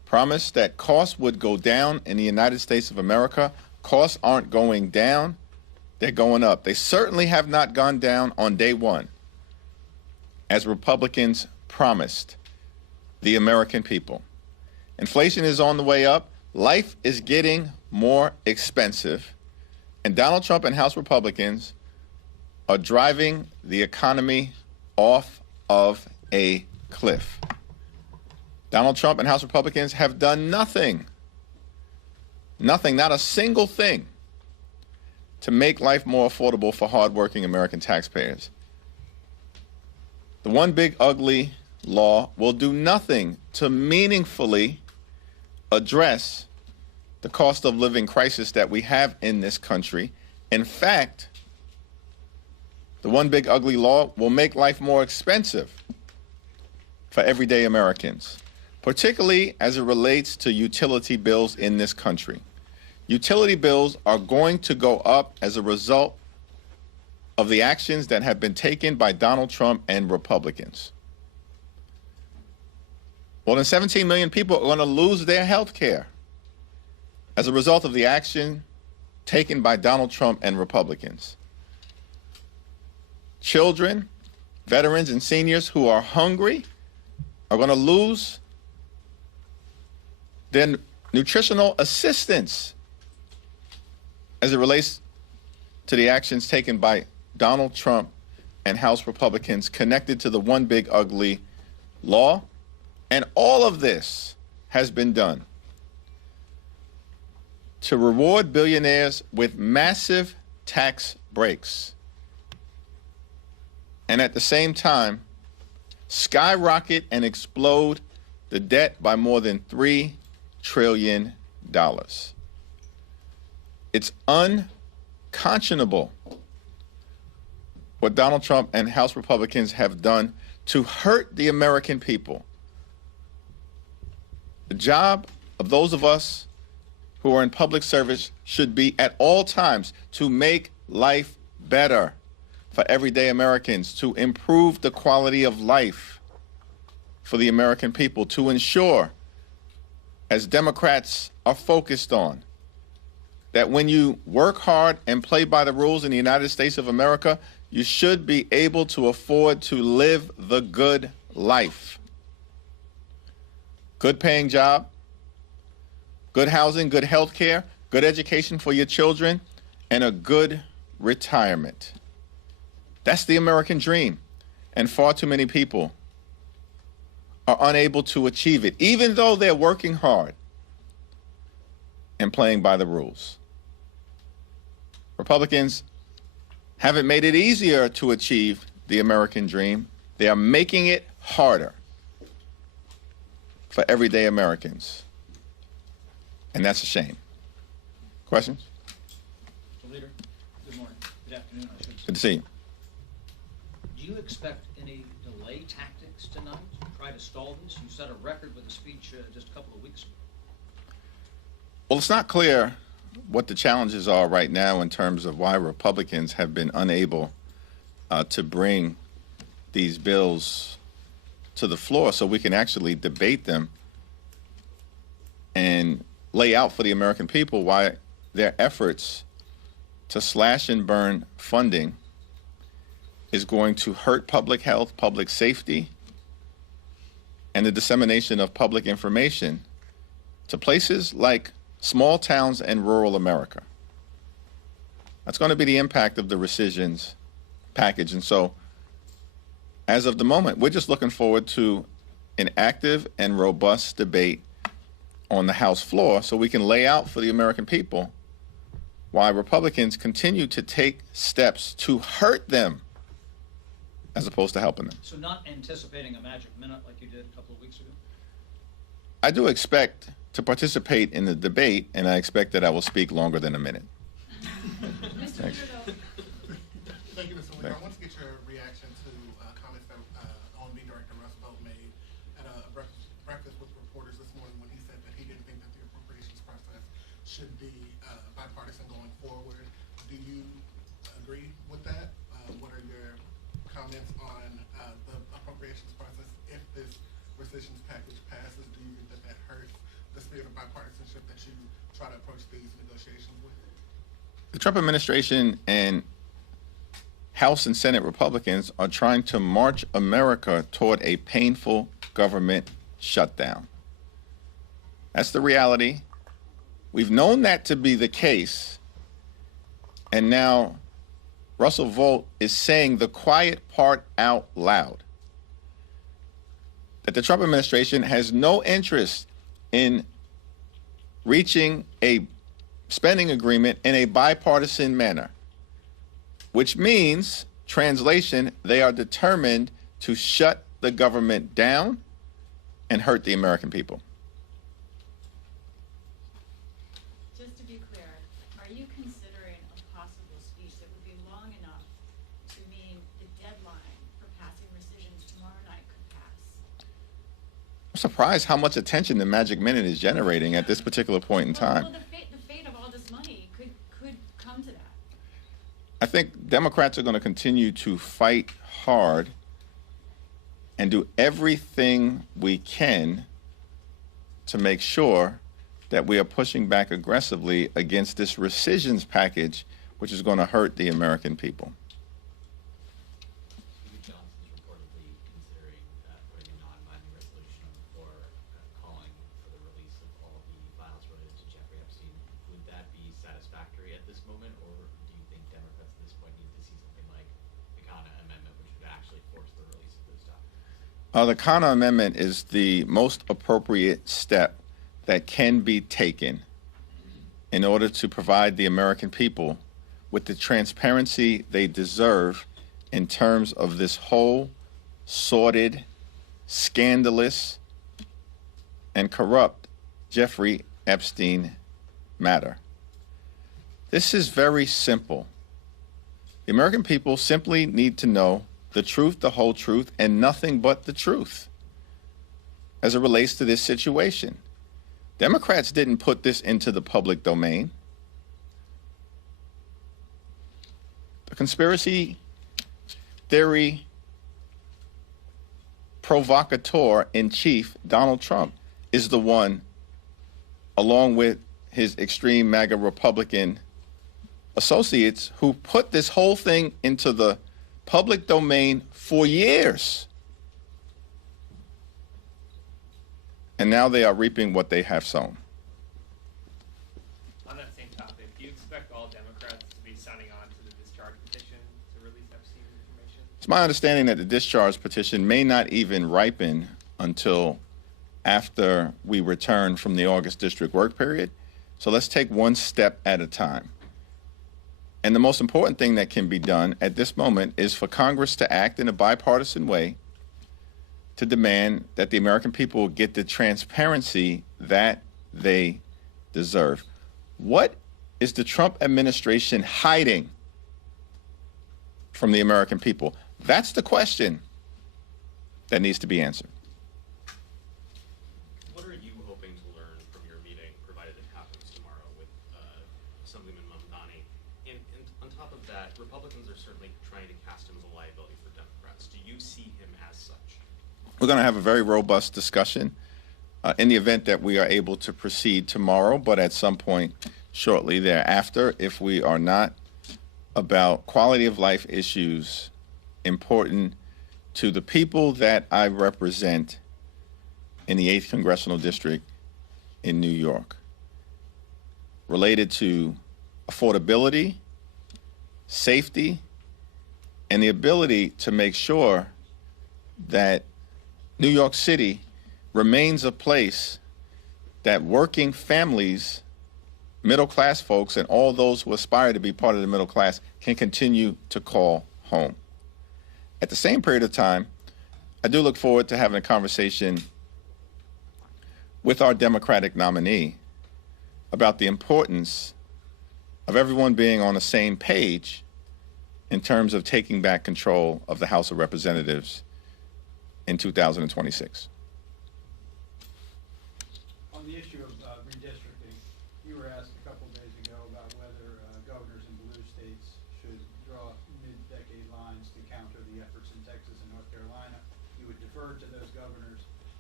promised that costs would go down in the United States of America. Costs aren't going down, they're going up. They certainly have not gone down on day one, as Republicans promised the American people. Inflation is on the way up. Life is getting more expensive. And Donald Trump and House Republicans are driving the economy off of a cliff. Donald Trump and House Republicans have done nothing, not a single thing, to make life more affordable for hardworking American taxpayers. The one big ugly law will do nothing to meaningfully address the cost of living crisis that we have in this country. In fact, the one big ugly law will make life more expensive for everyday Americans, particularly as it relates to utility bills in this country. Utility bills are going to go up as a result of the actions that have been taken by Donald Trump and Republicans. More than 17 million people are going to lose their health care as a result of the action taken by Donald Trump and Republicans. Children, veterans, and seniors who are hungry are going to lose their nutritional assistance as it relates to the actions taken by Donald Trump and House Republicans connected to the one big ugly law. And all of this has been done to reward billionaires with massive tax breaks, and at the same time skyrocket and explode the debt by more than $3 trillion. It's unconscionable what Donald Trump and House Republicans have done to hurt the American people. The job of those of us who are in public service should be at all times to make life better for everyday Americans, to improve the quality of life for the American people, to ensure, as Democrats are focused on, that when you work hard and play by the rules in the United States of America, you should be able to afford to live the good life. Good paying job, good housing, good health care, good education for your children, and a good retirement. That's the American dream. And far too many people are unable to achieve it, even though they're working hard and playing by the rules. Republicans haven't made it easier to achieve the American dream. They are making it harder for everyday Americans. And that's a shame. Questions? Mr. Leader, good morning. Good afternoon, I should say. Good to see you. Do you expect any delay tactics tonight to try to stall this? You set a record with a speech just a couple of weeks ago. Well, it's not clear what the challenges are right now in terms of why Republicans have been unable to bring these bills to the floor so we can actually debate them and lay out for the American people why their efforts to slash and burn funding is going to hurt public health, public safety, and the dissemination of public information to places like small towns and rural America. That's going to be the impact of the rescissions package. And so, as of the moment, we're just looking forward to an active and robust debate on the House floor so we can lay out for the American people why Republicans continue to take steps to hurt them as opposed to helping them. So not anticipating a magic minute like you did a couple of weeks ago? I do expect to participate in the debate, and I expect that I will speak longer than a minute. Thanks. Thank you, Mr. Leader. I want to get your reaction to comments that OMB Director Russ Vought made at a breakfast with reporters this morning when he said that he didn't think that the appropriations process should be bipartisan going forward. Do you agree with that? What are your comments on the appropriations process if this rescissions package passes? Do you think that that hurts spirit of bipartisanship that you try to approach these negotiations with? The Trump administration and House and Senate Republicans are trying to march America toward a painful government shutdown. That's the reality. We've known that to be the case, and now Russell Vought is saying the quiet part out loud, that the Trump administration has no interest in reaching a spending agreement in a bipartisan manner, which means, translation, they are determined to shut the government down and hurt the American people. Just to be clear, are you considering a possible speech that would be long enough to mean the deadline for passing rescissions tomorrow night could pass? I'm surprised how much attention the Magic Minute is generating at this particular point in time. Well, the fate of all this money could come to that. I think Democrats are going to continue to fight hard and do everything we can to make sure that we are pushing back aggressively against this rescissions package, which is going to hurt the American people. Steve Johnson is reportedly considering putting a non-binding resolution on the floor, calling for the release of all the files related to Jeffrey Epstein. Would that be satisfactory at this moment, or do you think Democrats at this point need to see something like the Khanna Amendment, which would actually force the release of those documents? The Khanna Amendment is the most appropriate step that can be taken in order to provide the American people with the transparency they deserve in terms of this whole sordid, scandalous, and corrupt Jeffrey Epstein matter. This is very simple. The American people simply need to know the truth, the whole truth, and nothing but the truth as it relates to this situation. Democrats didn't put this into the public domain. The conspiracy theory provocateur in chief, Donald Trump, is the one, along with his extreme MAGA Republican associates, who put this whole thing into the public domain for years. And now they are reaping what they have sown. On that same topic, do you expect all Democrats to be signing on to the discharge petition to release Epstein information? It's my understanding that the discharge petition may not even ripen until after we return from the August district work period. So let's take one step at a time. And the most important thing that can be done at this moment is for Congress to act in a bipartisan way to demand that the American people get the transparency that they deserve. What is the Trump administration hiding from the American people? That's the question that needs to be answered. What are you hoping to learn from your meeting, provided it happens tomorrow, with Assemblyman Mamdani? And on top of that, Republicans are certainly trying to cast him as a liability for Democrats. Do you see him as such? We're going to have a very robust discussion in the event that we are able to proceed tomorrow, but at some point shortly thereafter, if we are not, about quality of life issues important to the people that I represent in the 8th Congressional District in New York, related to affordability, safety, and the ability to make sure that New York City remains a place that working families, middle-class folks, and all those who aspire to be part of the middle class can continue to call home. At the same period of time, I do look forward to having a conversation with our Democratic nominee about the importance of everyone being on the same page in terms of taking back control of the House of Representatives in 2026. On the issue of redistricting, you were asked a couple days ago about whether governors in blue states should draw mid-decade lines to counter the efforts in Texas and North Carolina. You would defer to those governors.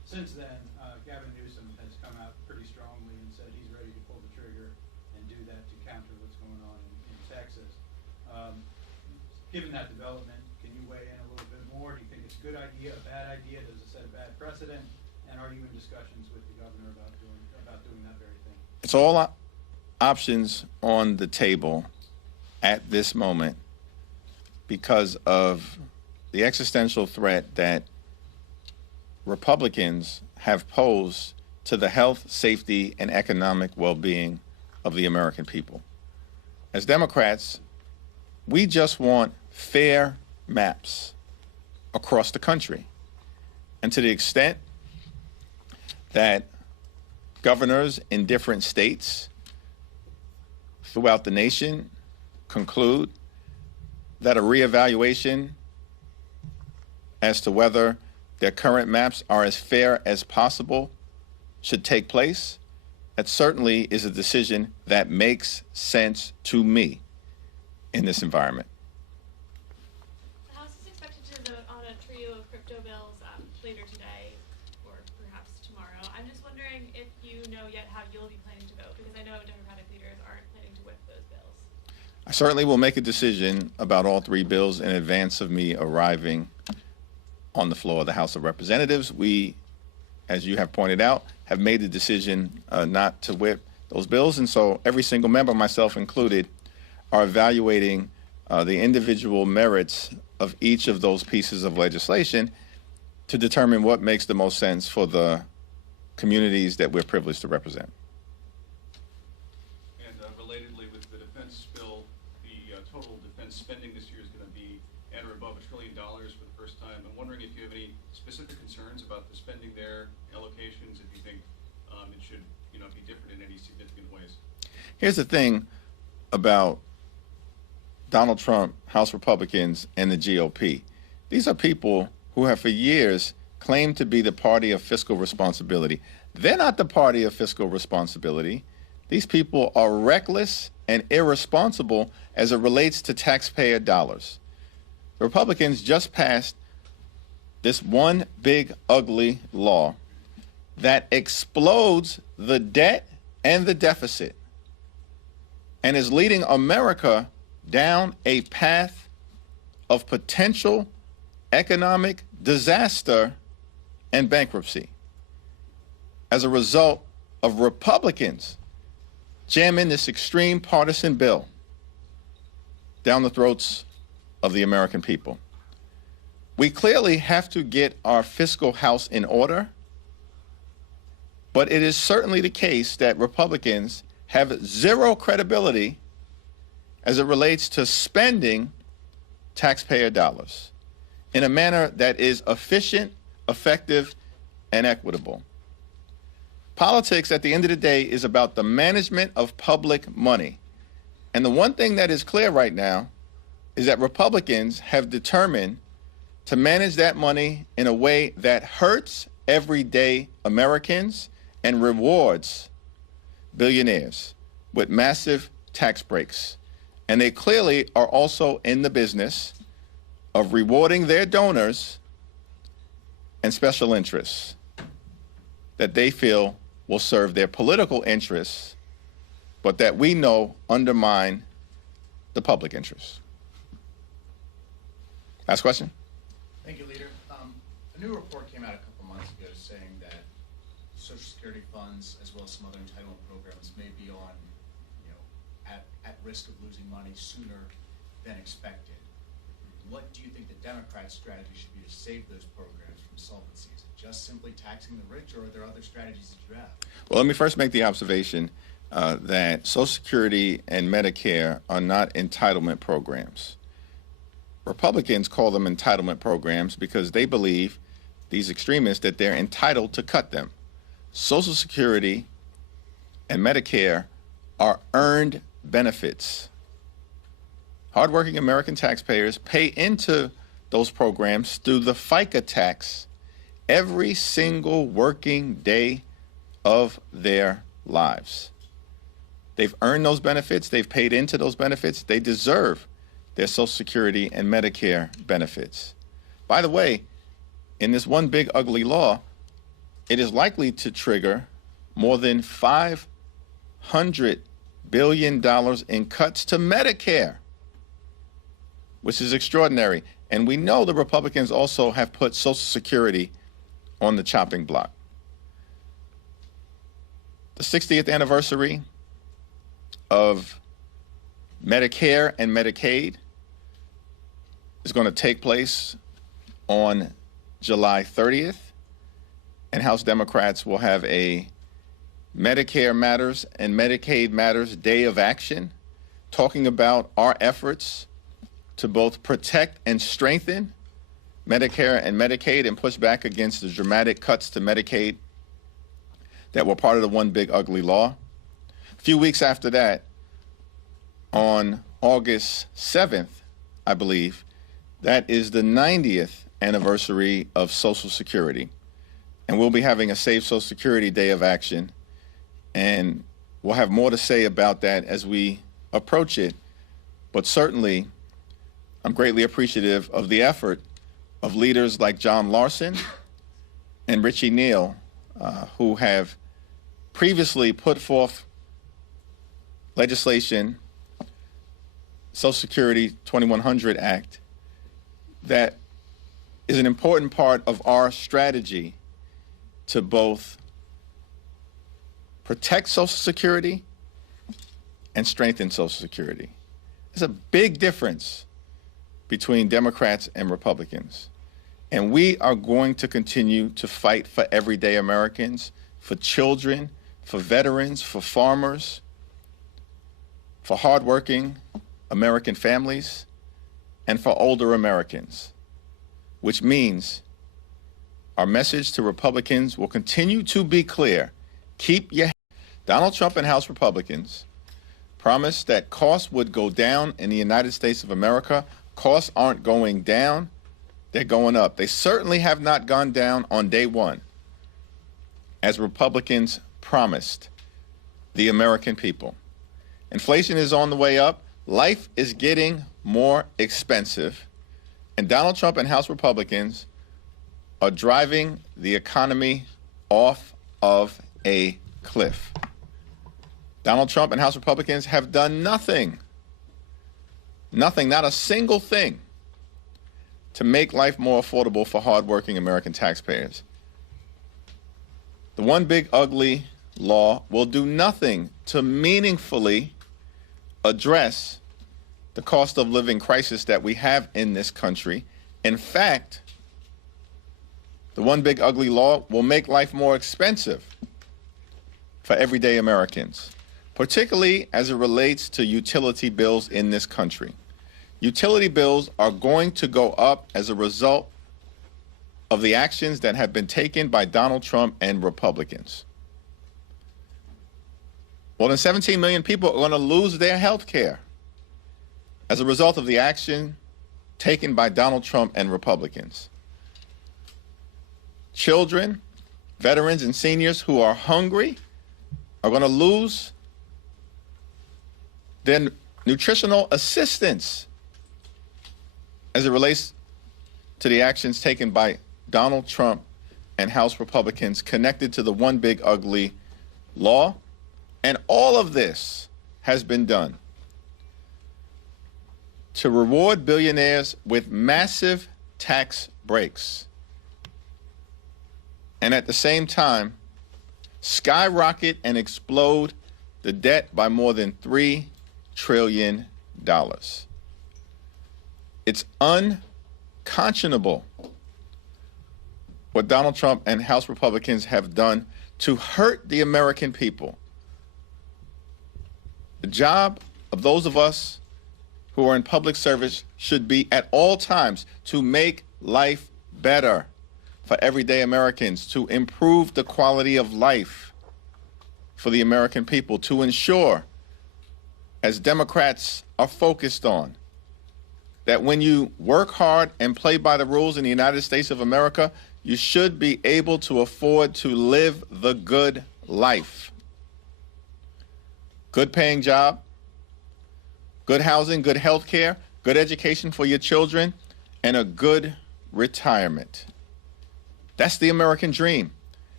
Since then, Gavin Newsom has come out pretty strongly and said he's ready to pull the trigger and do that to counter what's going on in Texas. Given that development, can you weigh in a little bit more? Do you think it's a good idea, a bad idea? Does it set a bad precedent? And are you in discussions with the governor about doing that very thing? It's all options on the table at this moment because of the existential threat that Republicans have posed to the health, safety, and economic well-being of the American people. As Democrats, we just want fair maps across the country. And to the extent that governors in different states throughout the nation conclude that a reevaluation as to whether their current maps are as fair as possible should take place, that certainly is a decision that makes sense to me in this environment. The House is expected to vote on a trio of crypto bills later today or perhaps tomorrow. I'm just wondering if you know yet how you'll be planning to vote, because I know Democratic leaders aren't planning to whip those bills. I certainly will make a decision about all three bills in advance of me arriving on the floor of the House of Representatives. We, as you have pointed out, have made the decision not to whip those bills, and so every single member, myself included, are evaluating the individual merits of each of those pieces of legislation to determine what makes the most sense for the communities that we're privileged to represent. And relatedly, with the defense bill, the total defense spending this year is going to be at or above $1 trillion for the first time. I'm wondering if you have any specific concerns about the spending there, allocations, if you think it should, be different in any significant ways. Here's the thing about Donald Trump, House Republicans, and the GOP. These are people who have for years claimed to be the party of fiscal responsibility. They're not the party of fiscal responsibility. These people are reckless and irresponsible as it relates to taxpayer dollars. Republicans just passed this one big ugly law that explodes the debt and the deficit and is leading America down a path of potential economic disaster and bankruptcy as a result of Republicans jamming this extreme partisan bill down the throats of the American people. We clearly have to get our fiscal house in order, but it is certainly the case that Republicans have zero credibility as it relates to spending taxpayer dollars in a manner that is efficient, effective, and equitable. Politics, at the end of the day, is about the management of public money. And the one thing that is clear right now is that Republicans have determined to manage that money in a way that hurts everyday Americans and rewards billionaires with massive tax breaks. And they clearly are also in the business of rewarding their donors and special interests that they feel will serve their political interests, but that we know undermine the public interest. Last question? Thank you, Leader. A new report came out a couple months ago saying that Social Security funds, as well as some other entitlement programs, may be on, at risk of losing money sooner than expected. What do you think the Democrats' strategy should be to save those programs from solvency? Is it just simply taxing the rich, or are there other strategies that you have? Well, let me first make the observation that Social Security and Medicare are not entitlement programs. Republicans call them entitlement programs because they believe, these extremists, that they're entitled to cut them. Social Security and Medicare are earned benefits. Hardworking American taxpayers pay into those programs through the FICA tax every single working day of their lives. They've earned those benefits. They've paid into those benefits. They deserve their Social Security and Medicare benefits. By the way, in this one big ugly law, it is likely to trigger more than $500 billion in cuts to Medicare, which is extraordinary. And we know the Republicans also have put Social Security on the chopping block. The 60th anniversary of Medicare and Medicaid is going to take place on July 30th, and House Democrats will have a Medicare Matters and Medicaid Matters Day of Action, talking about our efforts to both protect and strengthen Medicare and Medicaid and push back against the dramatic cuts to Medicaid that were part of the One Big Ugly Law. A few weeks after that, on August 7th, I believe, that is the 90th anniversary of Social Security. And we'll be having a Save Social Security Day of Action. And we'll have more to say about that as we approach it. But certainly, I'm greatly appreciative of the effort of leaders like John Larson and Richie Neal, who have previously put forth legislation, Social Security 2100 Act, that is an important part of our strategy to both protect Social Security and strengthen Social Security. There's a big difference between Democrats and Republicans. And we are going to continue to fight for everyday Americans, for children, for veterans, for farmers, for hardworking American families, and for older Americans, which means our message to Republicans will continue to be clear. Keep your... Donald Trump and House Republicans promised that costs would go down in the United States of America. Costs aren't going down, they're going up. They certainly have not gone down on day one, as Republicans promised the American people. Inflation is on the way up. Life is getting more expensive. And Donald Trump and House Republicans are driving the economy off of a cliff. Donald Trump and House Republicans have done nothing, not a single thing, to make life more affordable for hardworking American taxpayers. The One Big Ugly Law will do nothing to meaningfully address the cost of living crisis that we have in this country. In fact, the One Big Ugly Law will make life more expensive for everyday Americans, particularly as it relates to utility bills in this country. Utility bills are going to go up as a result of the actions that have been taken by Donald Trump and Republicans. More than 17 million people are going to lose their health care as a result of the action taken by Donald Trump and Republicans. Children, veterans, and seniors who are hungry are going to lose their nutritional assistance as it relates to the actions taken by Donald Trump and House Republicans connected to the One Big Ugly Law. And all of this has been done to reward billionaires with massive tax breaks, and at the same time skyrocket and explode the debt by more than $3 trillion. It's unconscionable what Donald Trump and House Republicans have done to hurt the American people. The job of those of us who are in public service should be at all times to make life better for everyday Americans, to improve the quality of life for the American people, to ensure, as Democrats are focused on, that when you work hard and play by the rules in the United States of America, you should be able to afford to live the good life. Good paying job, good housing, good health care, good education for your children, and a good retirement. That's the American dream.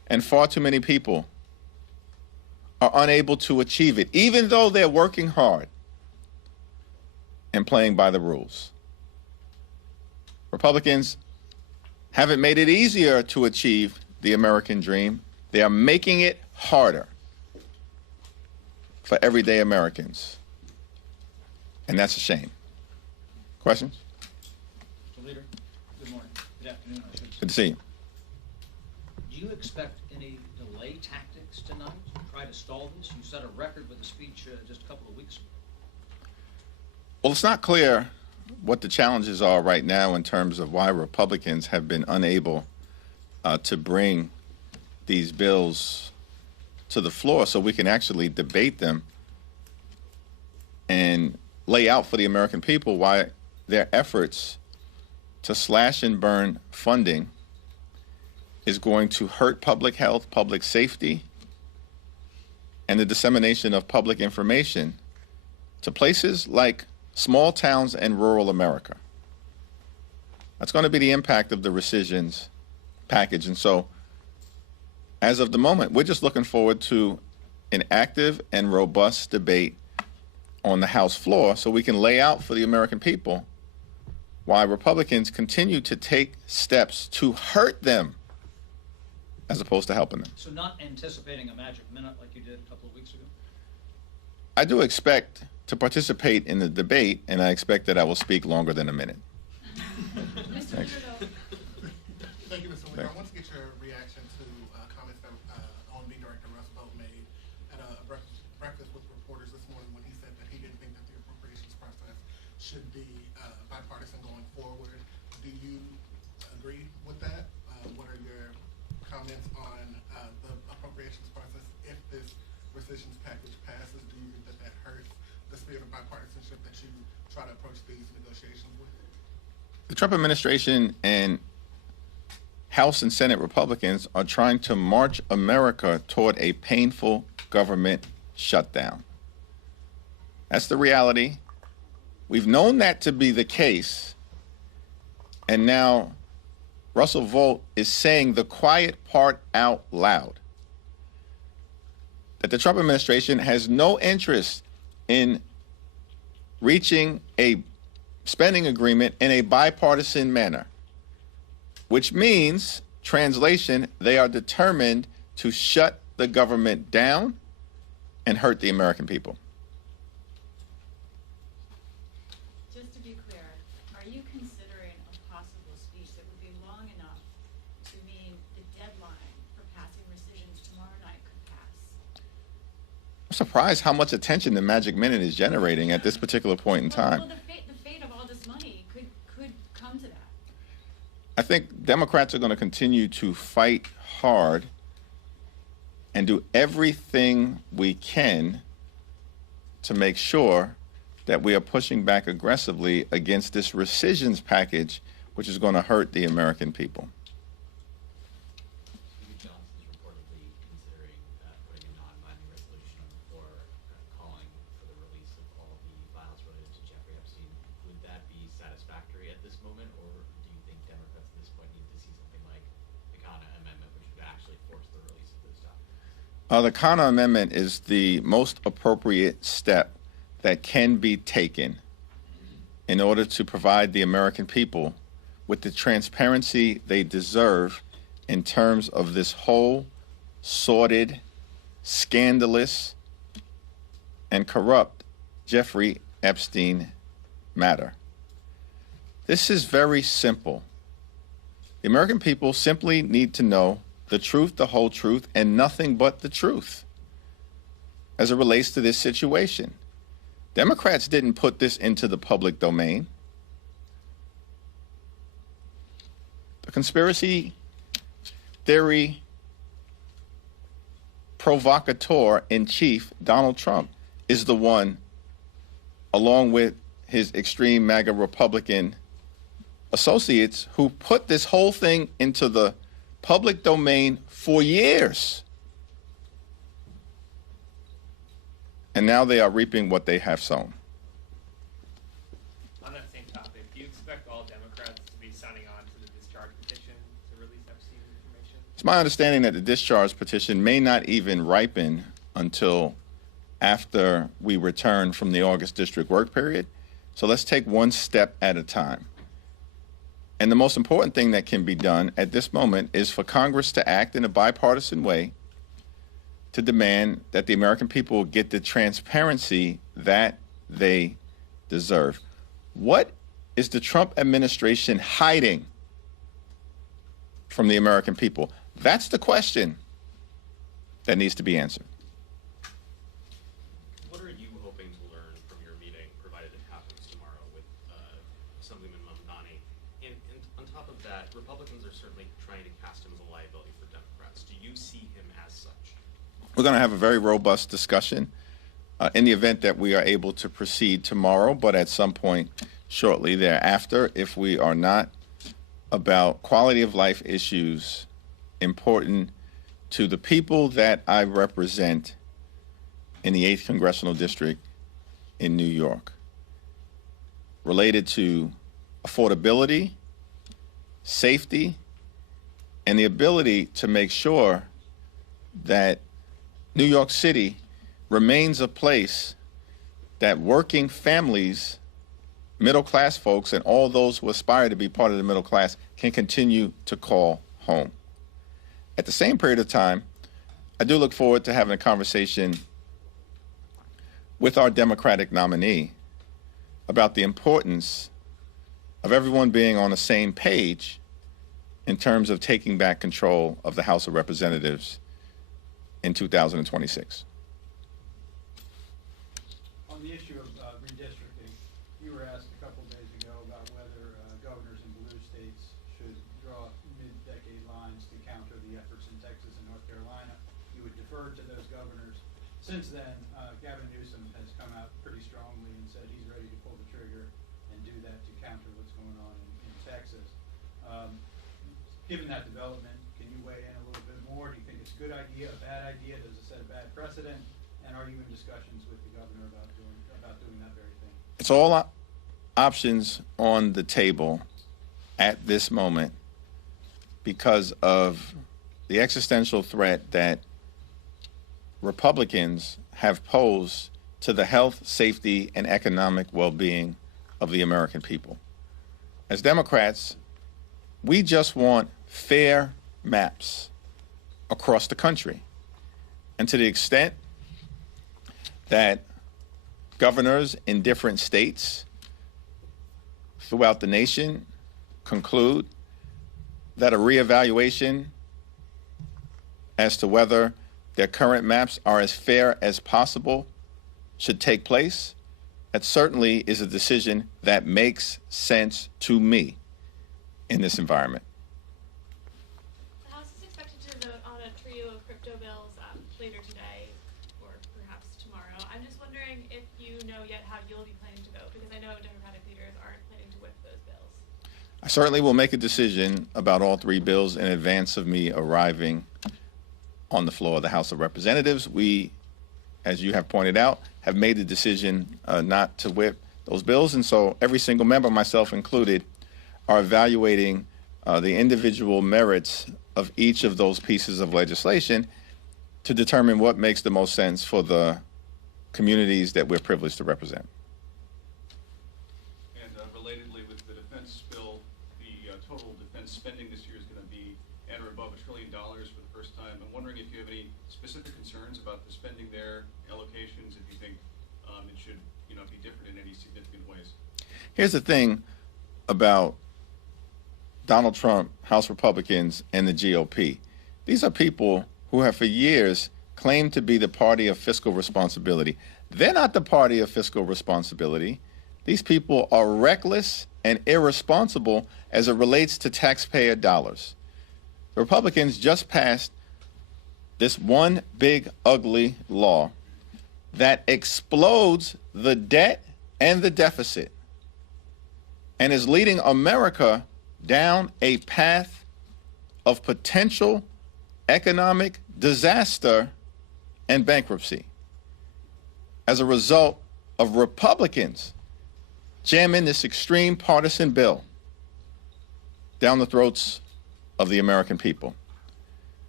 and far too many people are unable to achieve it, even though they're working hard and playing by the rules. Republicans haven't made it easier to achieve the American dream. They are making it harder for everyday Americans. And that's a shame. Questions? Mr. Leader, good morning. Good afternoon, I should say. Good to see you. Do you expect any delay tactics tonight to try to stall this? You set a record with a speech just a couple of weeks ago. Well, it's not clear what the challenges are right now in terms of why Republicans have been unable to bring these bills to the floor so we can actually debate them and lay out for the American people why their efforts to slash and burn funding is going to hurt public health, public safety, and the dissemination of public information to places like small towns and rural America. That's going to be the impact of the rescissions package. And so, as of the moment, we're just looking forward to an active and robust debate on the House floor so we can lay out for the American people why Republicans continue to take steps to hurt them as opposed to helping them. So not anticipating a magic minute like you did a couple of weeks ago? I do expect to participate in the debate, and I expect that I will speak longer than a minute. Mr. Thanks. Leader, Thank you, Mr. Leader. I want to get your reaction to comments that OMB Director Russ Vought made at a breakfast with reporters this morning when he said that he didn't think that the appropriations process should be bipartisan going forward. Do you agree with that? What are your comments on the appropriations process if this rescissions package passes? Do you think that that hurts the spirit of bipartisanship that you try to approach these negotiations with? The Trump administration and House and Senate Republicans are trying to march America toward a painful government shutdown. That's the reality. We've known that to be the case, and now Russell Vought is saying the quiet part out loud, that the Trump administration has no interest in reaching a spending agreement in a bipartisan manner, which means, translation, they are determined to shut the government down and hurt the American people. just to be clear, are you considering a possible speech that would be long enough to mean the deadline for passing rescissions tomorrow night could pass? I'm surprised how much attention the Magic Minute is generating at this particular point in time. Well, the fate of all this money could come to that. I think Democrats are going to continue to fight hard and do everything we can to make sure that we are pushing back aggressively against this rescissions package, which is going to hurt the American people. Steve Johnson is reportedly considering putting a non-binding resolution on the floor, calling for the release of all the files related to Jeffrey Epstein. Would that be satisfactory at this moment, or do you think Democrats at this point need to see something like the Khanna Amendment, which would actually force the release of those documents? The Khanna Amendment is the most appropriate step that can be taken in order to provide the American people with the transparency they deserve in terms of this whole sordid, scandalous, and corrupt Jeffrey Epstein matter. This is very simple. The American people simply need to know the truth, the whole truth, and nothing but the truth as it relates to this situation. Democrats didn't put this into the public domain. The conspiracy theory provocateur in chief, Donald Trump, is the one, along with his extreme MAGA Republican associates, who put this whole thing into the public domain for years. And now they are reaping what they have sown. On that same topic, do you expect all Democrats to be signing on to the discharge petition to release Epstein's information? It's my understanding that the discharge petition may not even ripen until after we return from the August district work period. So let's take one step at a time. And the most important thing that can be done at this moment is for Congress to act in a bipartisan way to demand that the American people get the transparency that they deserve. What is the Trump administration hiding from the American people? That's the question that needs to be answered. What are you hoping to learn from your meeting, provided it happens tomorrow, with Assemblyman Mamdani? And on top of that, Republicans are certainly trying to cast him as a liability for Democrats. Do you see him as such? We're going to have a very robust discussion in the event that we are able to proceed tomorrow, but at some point shortly thereafter, if we are not, about quality of life issues important to the people that I represent in the 8th Congressional District in New York, related to affordability, safety, and the ability to make sure that New York City remains a place that working families, middle-class folks, and all those who aspire to be part of the middle class can continue to call home. At the same period of time, I do look forward to having a conversation with our Democratic nominee about the importance of everyone being on the same page in terms of taking back control of the House of Representatives in 2026. On the issue of redistricting, you were asked a couple days ago about whether governors in blue states should draw mid-decade lines to counter the efforts in Texas and North Carolina. You would defer to those governors. Since then, Gavin Newsom has come out pretty strongly and said he's ready to pull the trigger and do that to counter what's going on in Texas. Given that development, can you weigh in a little bit more? Do you think it's a good idea, a bad idea? Does it set a bad precedent? And are you in discussions with the governor about doing that very thing? It's all options on the table at this moment because of the existential threat that Republicans have posed to the health, safety, and economic well-being of the American people. As Democrats, we just want fair maps across the country. And to the extent that governors in different states throughout the nation conclude that a reevaluation as to whether their current maps are as fair as possible should take place, that certainly is a decision that makes sense to me in this environment. The House is expected to vote on a trio of crypto bills later today or perhaps tomorrow. I'm just wondering if you know yet how you'll be planning to vote, because I know Democratic leaders aren't planning to whip those bills. I certainly will make a decision about all three bills in advance of me arriving on the floor of the House of Representatives. We, as you have pointed out, have made the decision not to whip those bills, and so every single member, myself included, are evaluating the individual merits of each of those pieces of legislation to determine what makes the most sense for the communities that we're privileged to represent. And relatedly, with the defense bill, the total defense spending this year is going to be at or above $1 trillion for the first time. I'm wondering if you have any specific concerns about the spending there, allocations, if you think it should, be different in any significant ways. Here's the thing about Donald Trump, House Republicans, and the GOP. These are people who have for years claimed to be the party of fiscal responsibility. They're not the party of fiscal responsibility. These people are reckless and irresponsible as it relates to taxpayer dollars. The Republicans just passed this one big ugly law that explodes the debt and the deficit and is leading America down a path of potential economic disaster and bankruptcy as a result of Republicans jamming this extreme partisan bill down the throats of the American people.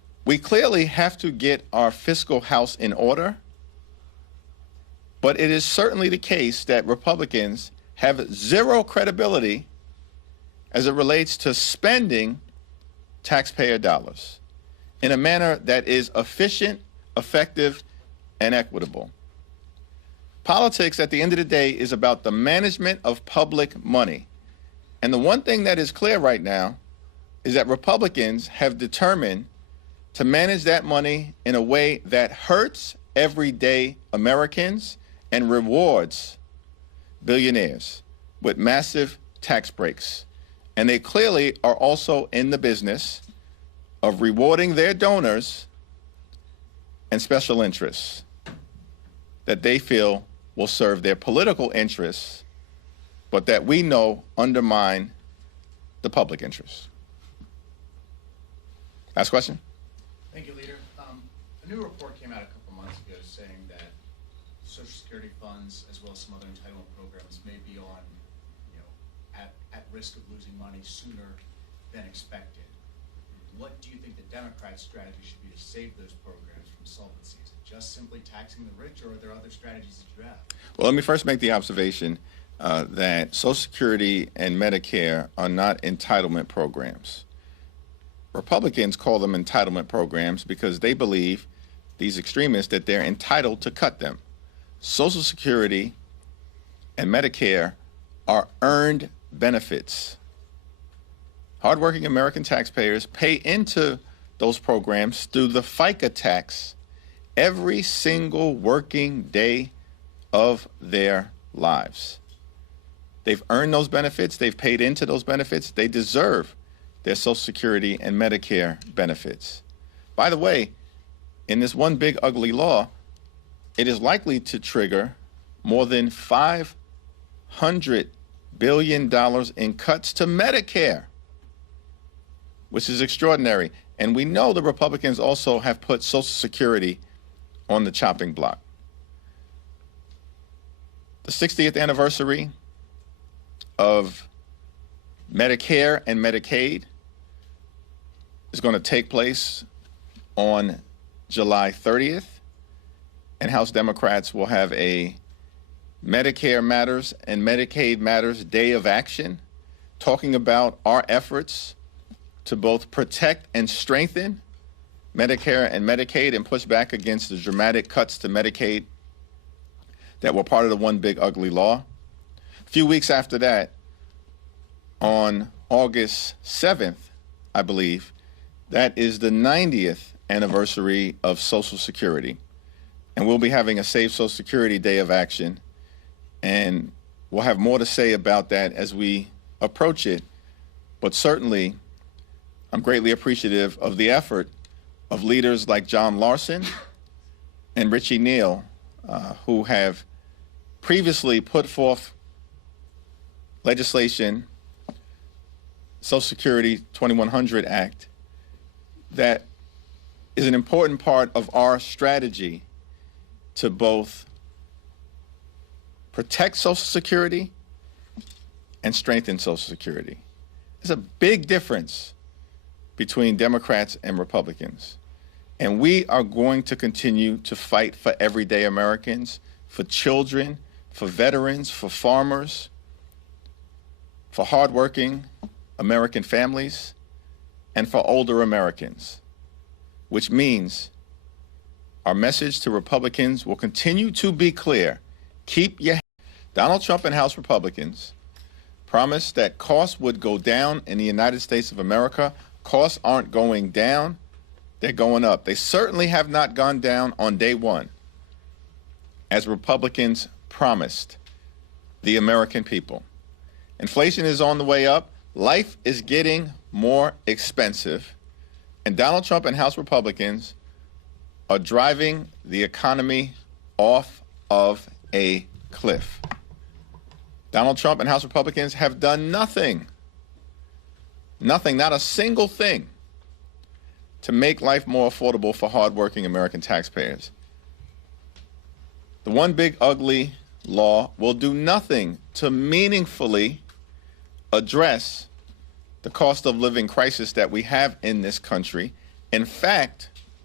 We clearly have to get our fiscal house in order, but it is certainly the case that Republicans have zero credibility as it relates to spending taxpayer dollars in a manner that is efficient, effective, and equitable. Politics, at the end of the day, is about the management of public money. And the one thing that is clear right now is that Republicans have determined to manage that money in a way that hurts everyday Americans and rewards billionaires with massive tax breaks. And they clearly are also in the business of rewarding their donors and special interests that they feel will serve their political interests, but that we know undermine the public interest. Last question? Thank you, Leader. A new report came out a couple months ago saying that Social Security funds, as well as some other entitlement programs, may be on, at risk of losing money sooner than expected. What do you think the Democrats' strategy should be to save those programs from solvency? Is it just simply taxing the rich, or are there other strategies that you have? Well, let me first make the observation that Social Security and Medicare are not entitlement programs. Republicans call them entitlement programs because they believe, these extremists, that they're entitled to cut them. Social Security and Medicare are earned benefits. Hardworking American taxpayers pay into those programs through the FICA tax every single working day of their lives. They've earned those benefits. They've paid into those benefits. They deserve their Social Security and Medicare benefits. By the way, in this one big ugly law, it is likely to trigger more than $500 billion in cuts to Medicare, which is extraordinary. And we know the Republicans also have put Social Security on the chopping block. The 60th anniversary of Medicare and Medicaid is going to take place on July 30th, and House Democrats will have a Medicare Matters and Medicaid Matters Day of Action, talking about our efforts to both protect and strengthen Medicare and Medicaid and push back against the dramatic cuts to Medicaid that were part of the one big ugly law. A few weeks after that, on August 7th, I believe, that is the 90th anniversary of Social Security. And we'll be having a Save Social Security Day of Action. And we'll have more to say about that as we approach it. But certainly, I'm greatly appreciative of the effort of leaders like John Larson and Richie Neal, who have previously put forth legislation, Social Security 2100 Act, that is an important part of our strategy to both protect Social Security and strengthen Social Security. There's a big difference between Democrats and Republicans. And we are going to continue to fight for everyday Americans, for children, for veterans, for farmers, for hardworking American families, and for older Americans, which means our message to Republicans will continue to be clear. Keep your... Donald Trump and House Republicans promised that costs would go down in the United States of America. Costs aren't going down, they're going up. They certainly have not gone down on day one, as Republicans promised the American people. Inflation is on the way up. Life is getting more expensive. And Donald Trump and House Republicans are driving the economy off of a cliff. Donald Trump and House Republicans have done nothing, not a single thing, to make life more affordable for hardworking American taxpayers. The one big ugly law will do nothing to meaningfully address the cost of living crisis that we have in this country. In fact,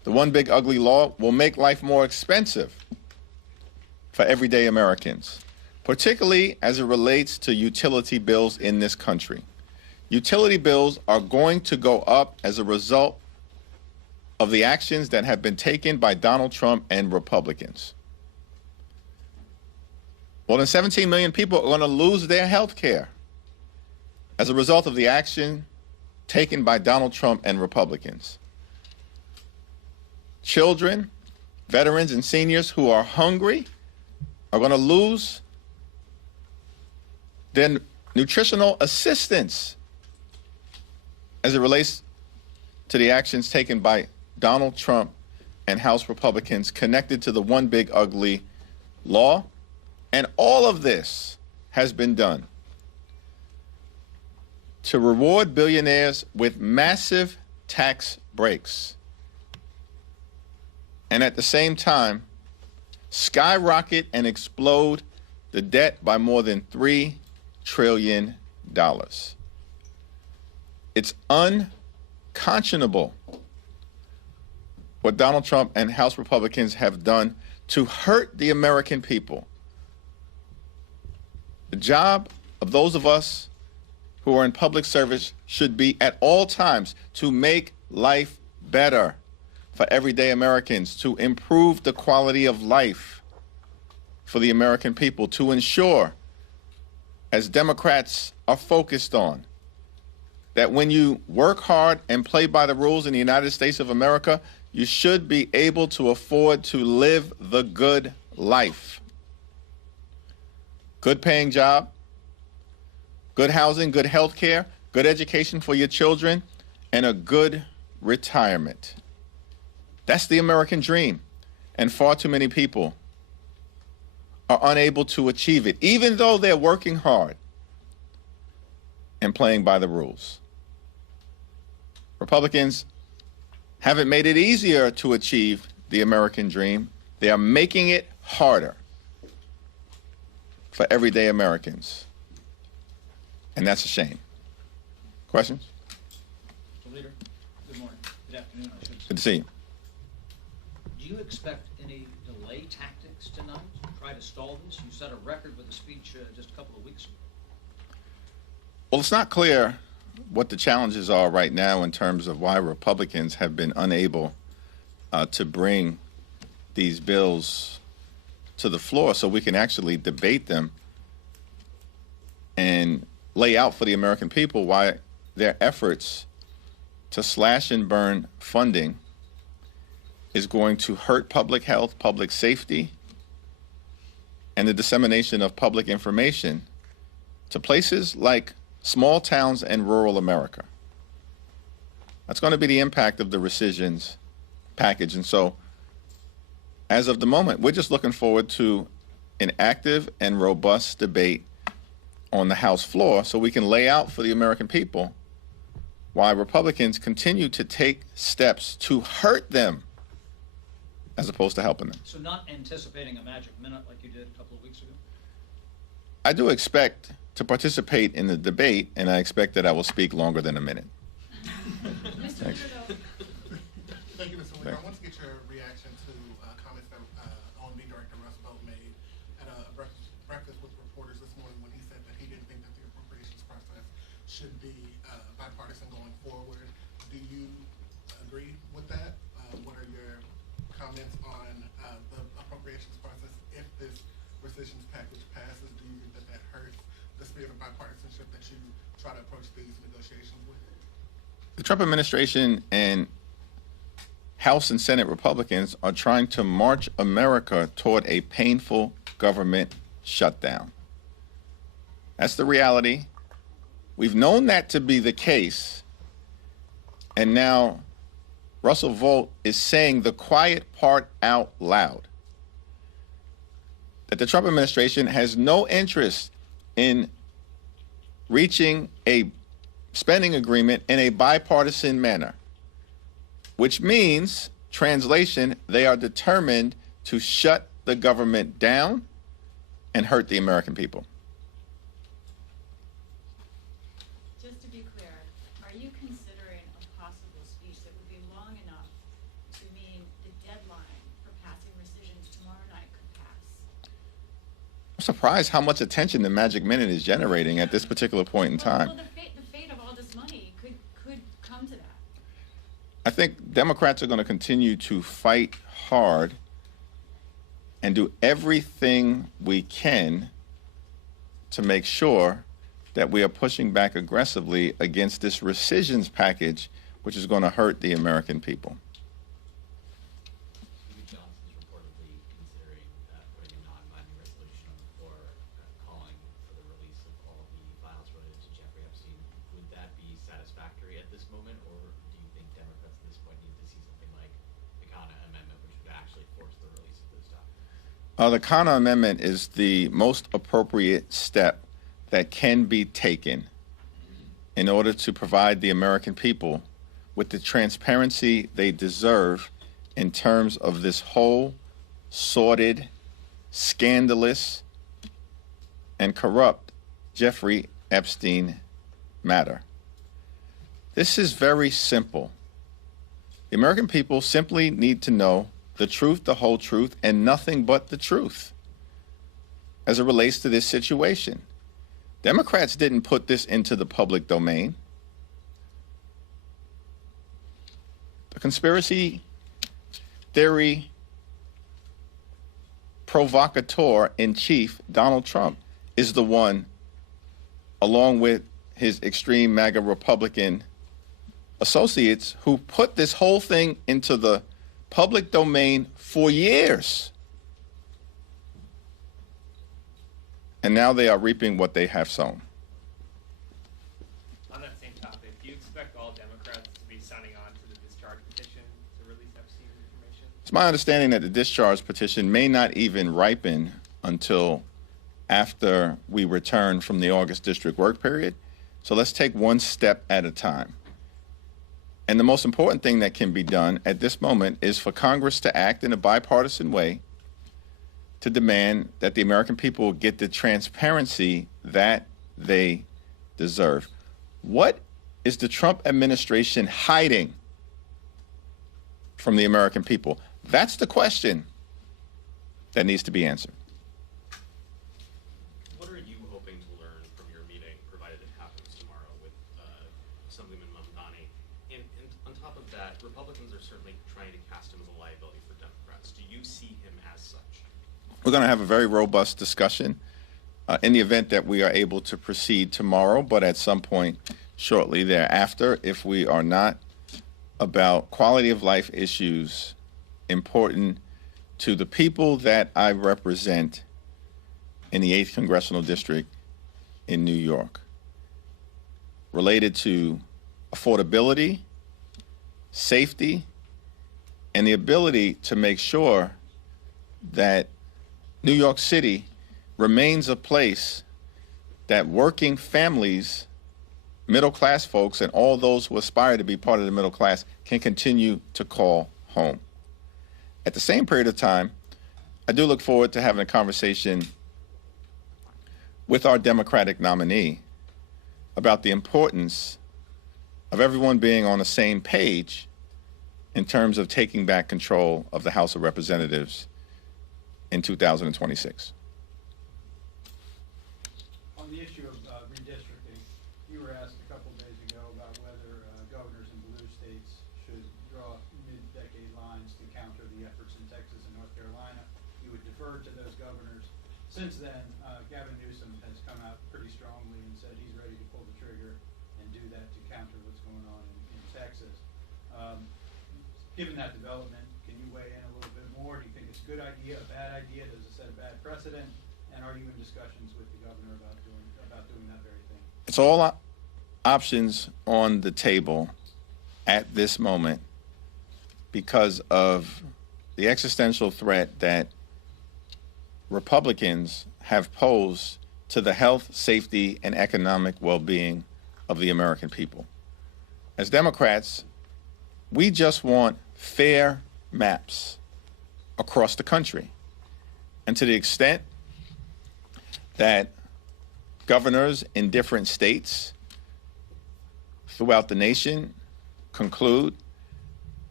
the one big ugly law will make life more expensive for everyday Americans, particularly as it relates to utility bills in this country. Utility bills are going to go up as a result of the actions that have been taken by Donald Trump and Republicans. More than 17 million people are going to lose their health care as a result of the action taken by Donald Trump and Republicans. Children, veterans, and seniors who are hungry are going to lose their nutritional assistance as it relates to the actions taken by Donald Trump and House Republicans connected to the one big ugly law. And all of this has been done to reward billionaires with massive tax breaks, and at the same time skyrocket and explode the debt by more than $3 trillion. It's unconscionable what Donald Trump and House Republicans have done to hurt the American people. The job of those of us who are in public service should be at all times to make life better for everyday Americans, to improve the quality of life for the American people, to ensure, as Democrats are focused on, that when you work hard and play by the rules in the United States of America, you should be able to afford to live the good life. Good paying job, good housing, good health care, good education for your children, and a good retirement. That's the American dream, and far too many people are unable to achieve it, even though they're working hard and playing by the rules. Republicans haven't made it easier to achieve the American dream. They are making it harder for everyday Americans. And that's a shame. Questions? Mr. Leader, good morning. Good afternoon, I should say. Good to see you. Do you expect any delay tactics tonight to try to stall this? You set a record with a speech just a couple of weeks ago. Well, it's not clear what the challenges are right now in terms of why Republicans have been unable to bring these bills to the floor so we can actually debate them and lay out for the American people why their efforts to slash and burn funding is going to hurt public health, public safety, and the dissemination of public information to places like small towns and rural America. That's going to be the impact of the rescissions package. And so, as of the moment, we're just looking forward to an active and robust debate on the House floor so we can lay out for the American people why Republicans continue to take steps to hurt them as opposed to helping them. So not anticipating a magic minute like you did a couple of weeks ago? I do expect to participate in the debate, and I expect that I will speak longer than a minute. Thanks. Thank you, Mr. Leader. I want to get your reaction to comments that OMB Director Russ Vought made at a breakfast with reporters this morning when he said that he didn't think that the appropriations process should be bipartisan going forward. Do you agree with that? What are your comments on the appropriations process if this rescissions package passes? Do you think that that hurts the spirit of bipartisanship that you try to approach these negotiations with? The Trump administration and House and Senate Republicans are trying to march America toward a painful government shutdown. That's the reality. We've known that to be the case, and now Russell Vought is saying the quiet part out loud, that the Trump administration has no interest in reaching a spending agreement in a bipartisan manner, which means, translation, they are determined to shut the government down and hurt the American people. Just to be clear, are you considering a possible speech that would be long enough to to mean the deadline for passing rescissions tomorrow night could pass? I'm surprised how much attention the Magic Minute is generating at this particular point in time. Well, the fate of all this money could come to that. I think Democrats are going to continue to fight hard and do everything we can to make sure that we are pushing back aggressively against this rescissions package, which is going to hurt the American people. Steve Johnson's reportedly considering putting a non-binding resolution on the floor, calling for the release of all of the files related to Jeffrey Epstein. Would that be satisfactory at this moment, or do you think Democrats at this point need to see something like the Khanna Amendment, which would actually force the release of those documents? The Khanna Amendment is the most appropriate step that can be taken in order to provide the American people with the transparency they deserve in terms of this whole sordid, scandalous, and corrupt Jeffrey Epstein matter. This is very simple. The American people simply need to know the truth, the whole truth, and nothing but the truth as it relates to this situation. Democrats didn't put this into the public domain. The conspiracy theory provocateur in chief, Donald Trump, is the one, along with his extreme MAGA Republican associates, who put this whole thing into the public domain for years. And now they are reaping what they have sown. On that same topic, do you expect all Democrats to be signing on to the discharge petition to release Epstein information? It's my understanding that the discharge petition may not even ripen until after we return from the August district work period. So let's take one step at a time. And the most important thing that can be done at this moment is for Congress to act in a bipartisan way to demand that the American people get the transparency that they deserve. What is the Trump administration hiding from the American people? That's the question that needs to be answered. What are you hoping to learn from your meeting, provided it happens tomorrow, with Assemblyman Mamdani? And on top of that, Republicans are certainly trying to cast him as a liability for Democrats. Do you see him as such? We're going to have a very robust discussion in the event that we are able to proceed tomorrow, but at some point shortly thereafter, if we are not, about quality of life issues important to the people that I represent in the 8th Congressional District in New York, related to affordability, safety, and the ability to make sure that New York City remains a place that working families, middle-class folks, and all those who aspire to be part of the middle class can continue to call home. At the same period of time, I do look forward to having a conversation with our Democratic nominee about the importance of everyone being on the same page in terms of taking back control of the House of Representatives in 2026. On the issue of redistricting, you were asked a couple days ago about whether governors in blue states should draw mid-decade lines to counter the efforts in Texas and North Carolina. You would defer to those governors. Since then, Gavin Newsom has come out pretty strongly and said he's ready to pull the trigger and do that to counter what's going on in Texas. Given that development, can you weigh in a little bit more? Do you think it's a good idea, a bad idea? Does it set a bad precedent? And are you in discussions with the governor about doing that very thing? It's all options on the table at this moment because of the existential threat that Republicans have posed to the health, safety, and economic well-being of the American people. As Democrats, we just want fair maps across the country. And to the extent that governors in different states throughout the nation conclude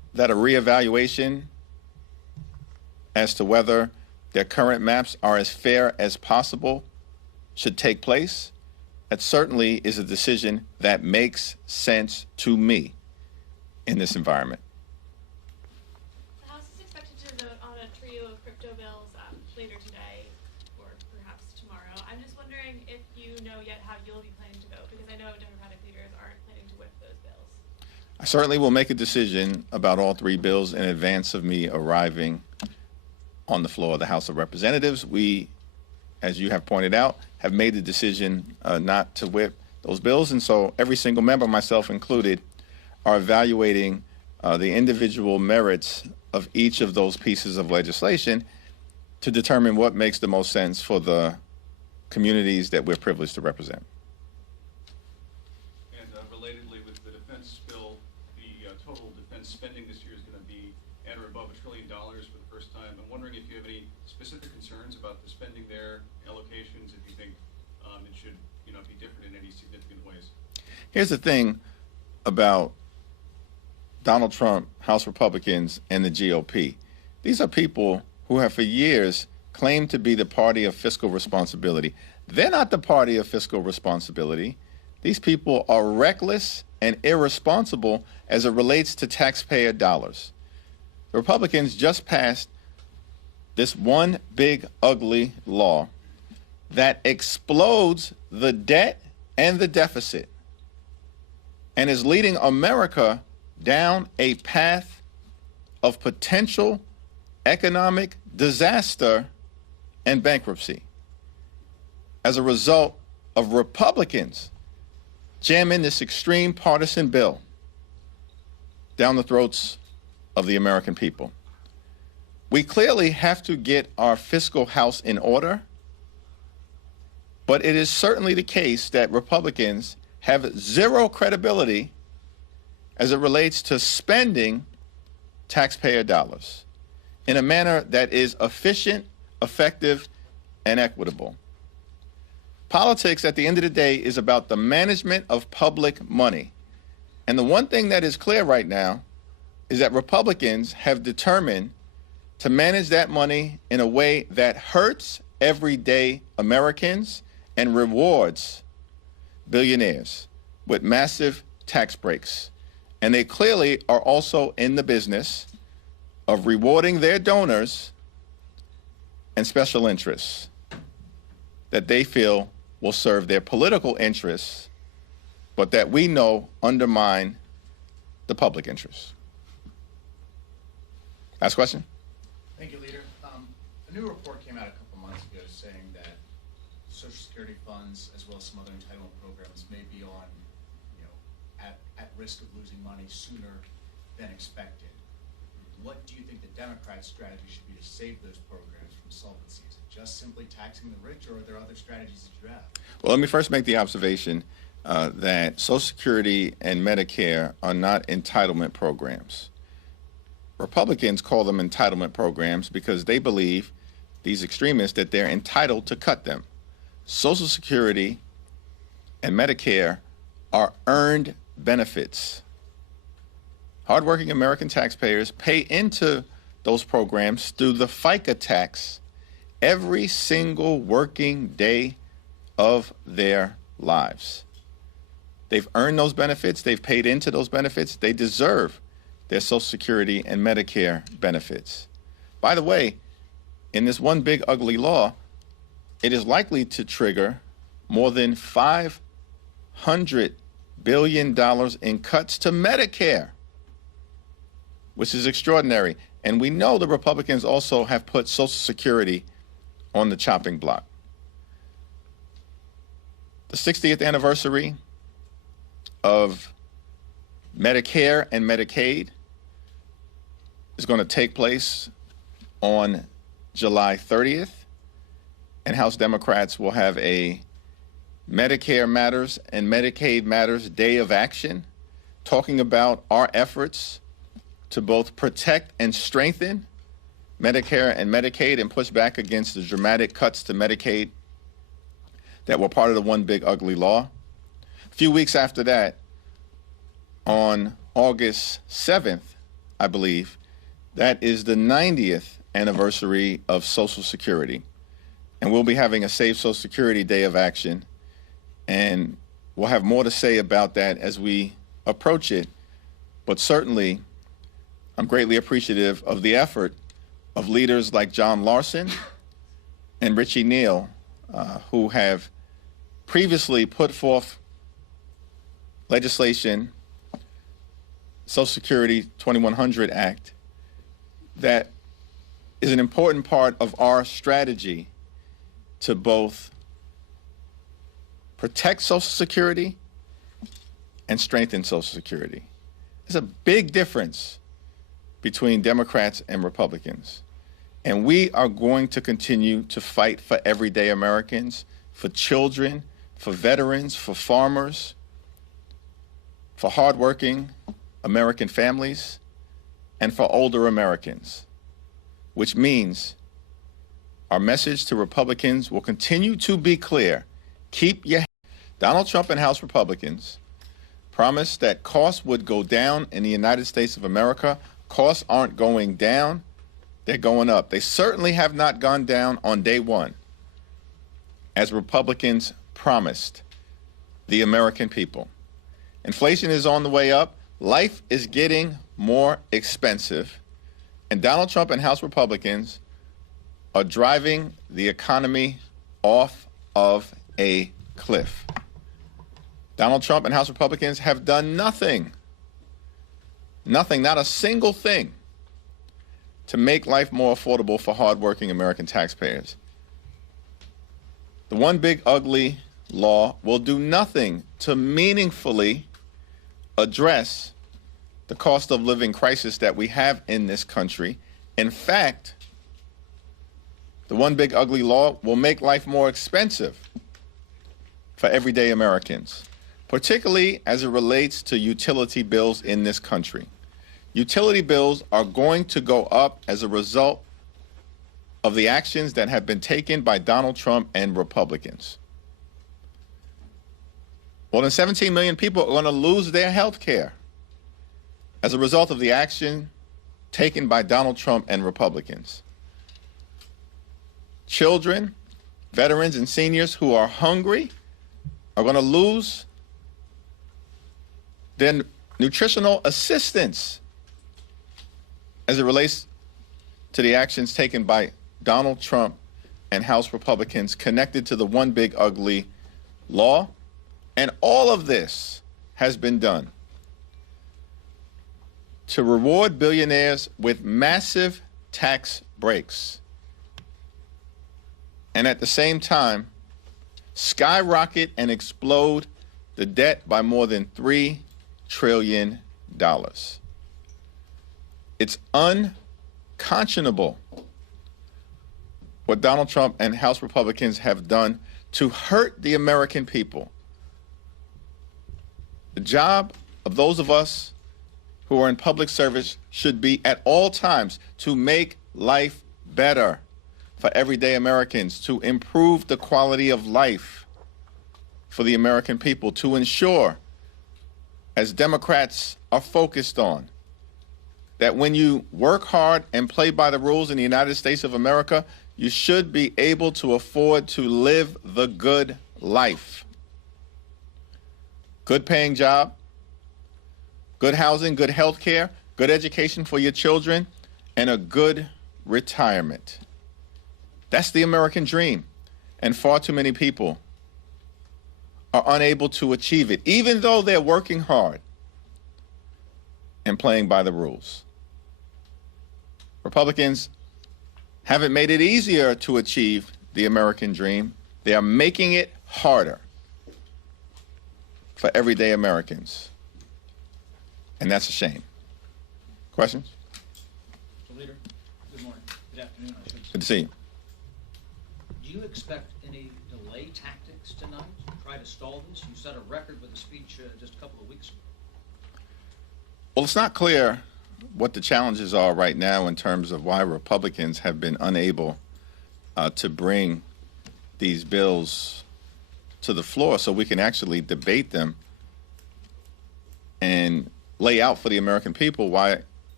that a reevaluation as to whether their current maps are as fair as possible should take place, that certainly is a decision that makes sense to me in this environment. The House is expected to vote on a trio of crypto bills later today or perhaps tomorrow. I'm just wondering if you know yet how you'll be planning to vote, because I know Democratic leaders aren't planning to whip those bills. I certainly will make a decision about all three bills in advance of me arriving on the floor of the House of Representatives. We, as you have pointed out, have made the decision not to whip those bills, and so every single member, myself included, are evaluating the individual merits of each of those pieces of legislation to determine what makes the most sense for the communities that we're privileged to represent. And relatedly, with the defense bill, the total defense spending this year is going to be at or above $1 trillion for the first time. I'm wondering if you have any specific concerns about the spending there, allocations, if you think it should, be different in any significant ways. Here's the thing about Donald Trump, House Republicans, and the GOP. These are people who have for years claimed to be the party of fiscal responsibility. They're not the party of fiscal responsibility. These people are reckless and irresponsible as it relates to taxpayer dollars. The Republicans just passed this one big ugly law that explodes the debt and the deficit and is leading America down a path of potential economic disaster and bankruptcy as a result of Republicans jamming this extreme partisan bill down the throats of the American people. We clearly have to get our fiscal house in order, but it is certainly the case that Republicans have zero credibility as it relates to spending taxpayer dollars in a manner that is efficient, effective, and equitable. Politics, at the end of the day, is about the management of public money. And the one thing that is clear right now is that Republicans have determined to manage that money in a way that hurts everyday Americans and rewards billionaires with massive tax breaks. And they clearly are also in the business of rewarding their donors and special interests that they feel will serve their political interests, but that we know undermine the public interest. Last question? Thank you, Leader. A new report came out a couple months ago saying that Social Security funds, as well as some other entitlement programs, may be on, at risk of losing money sooner than expected. What do you think the Democrats' strategy should be to save those programs from solvency? Is it just simply taxing the rich, or are there other strategies that you have? Well, let me first make the observation that Social Security and Medicare are not entitlement programs. Republicans call them entitlement programs because they believe, these extremists, that they're entitled to cut them. Social Security and Medicare are earned benefits. Hardworking American taxpayers pay into those programs through the FICA tax every single working day of their lives. They've earned those benefits. They've paid into those benefits. They deserve their Social Security and Medicare benefits. By the way, in this one big ugly law, it is likely to trigger more than $500 billion in cuts to Medicare, which is extraordinary. And we know the Republicans also have put Social Security on the chopping block. The 60th anniversary of Medicare and Medicaid is going to take place on July 30th, and House Democrats will have a Medicare Matters and Medicaid Matters Day of Action, talking about our efforts to both protect and strengthen Medicare and Medicaid and push back against the dramatic cuts to Medicaid that were part of the one big ugly law. A few weeks after that, on August 7th, I believe, that is the 90th anniversary of Social Security. And we'll be having a Save Social Security Day of Action. And we'll have more to say about that as we approach it. But certainly, I'm greatly appreciative of the effort of leaders like John Larson and Richie Neal, who have previously put forth legislation, Social Security 2100 Act, that is an important part of our strategy to both protect Social Security and strengthen Social Security. There's a big difference between Democrats and Republicans. And we are going to continue to fight for everyday Americans, for children, for veterans, for farmers, for hardworking American families, and for older Americans, which means our message to Republicans will continue to be clear. Keep your... Donald Trump and House Republicans promised that costs would go down in the United States of America. Costs aren't going down, they're going up. They certainly have not gone down on day one, as Republicans promised the American people. Inflation is on the way up. Life is getting more expensive. And Donald Trump and House Republicans are driving the economy off of a cliff. Donald Trump and House Republicans have done nothing, not a single thing, to make life more affordable for hardworking American taxpayers. The one big ugly law will do nothing to meaningfully address the cost of living crisis that we have in this country. In fact, the one big ugly law will make life more expensive for everyday Americans, particularly as it relates to utility bills in this country. Utility bills are going to go up as a result of the actions that have been taken by Donald Trump and Republicans. More than 17 million people are going to lose their health care as a result of the action taken by Donald Trump and Republicans. Children, veterans, and seniors who are hungry are going to lose their nutritional assistance as it relates to the actions taken by Donald Trump and House Republicans connected to the one big ugly law. And all of this has been done to reward billionaires with massive tax breaks, and at the same time skyrocket and explode the debt by more than $3 trillion. It's unconscionable what Donald Trump and House Republicans have done to hurt the American people. The job of those of us who are in public service should be at all times to make life better for everyday Americans, to improve the quality of life for the American people, to ensure, as Democrats are focused on, that when you work hard and play by the rules in the United States of America, you should be able to afford to live the good life. Good paying job, good housing, good health care, good education for your children, and a good retirement. That's the American dream, and far too many people are unable to achieve it, even though they're working hard and playing by the rules. Republicans haven't made it easier to achieve the American dream. They are making it harder for everyday Americans. And that's a shame. Questions? Mr. Leader, good morning. Good afternoon, I should say. Good to see you. Do you expect any delay tactics tonight to try to stall this? You set a record with a speech just a couple of weeks ago. Well, it's not clear what the challenges are right now in terms of why Republicans have been unable to bring these bills to the floor so we can actually debate them and lay out for the American people why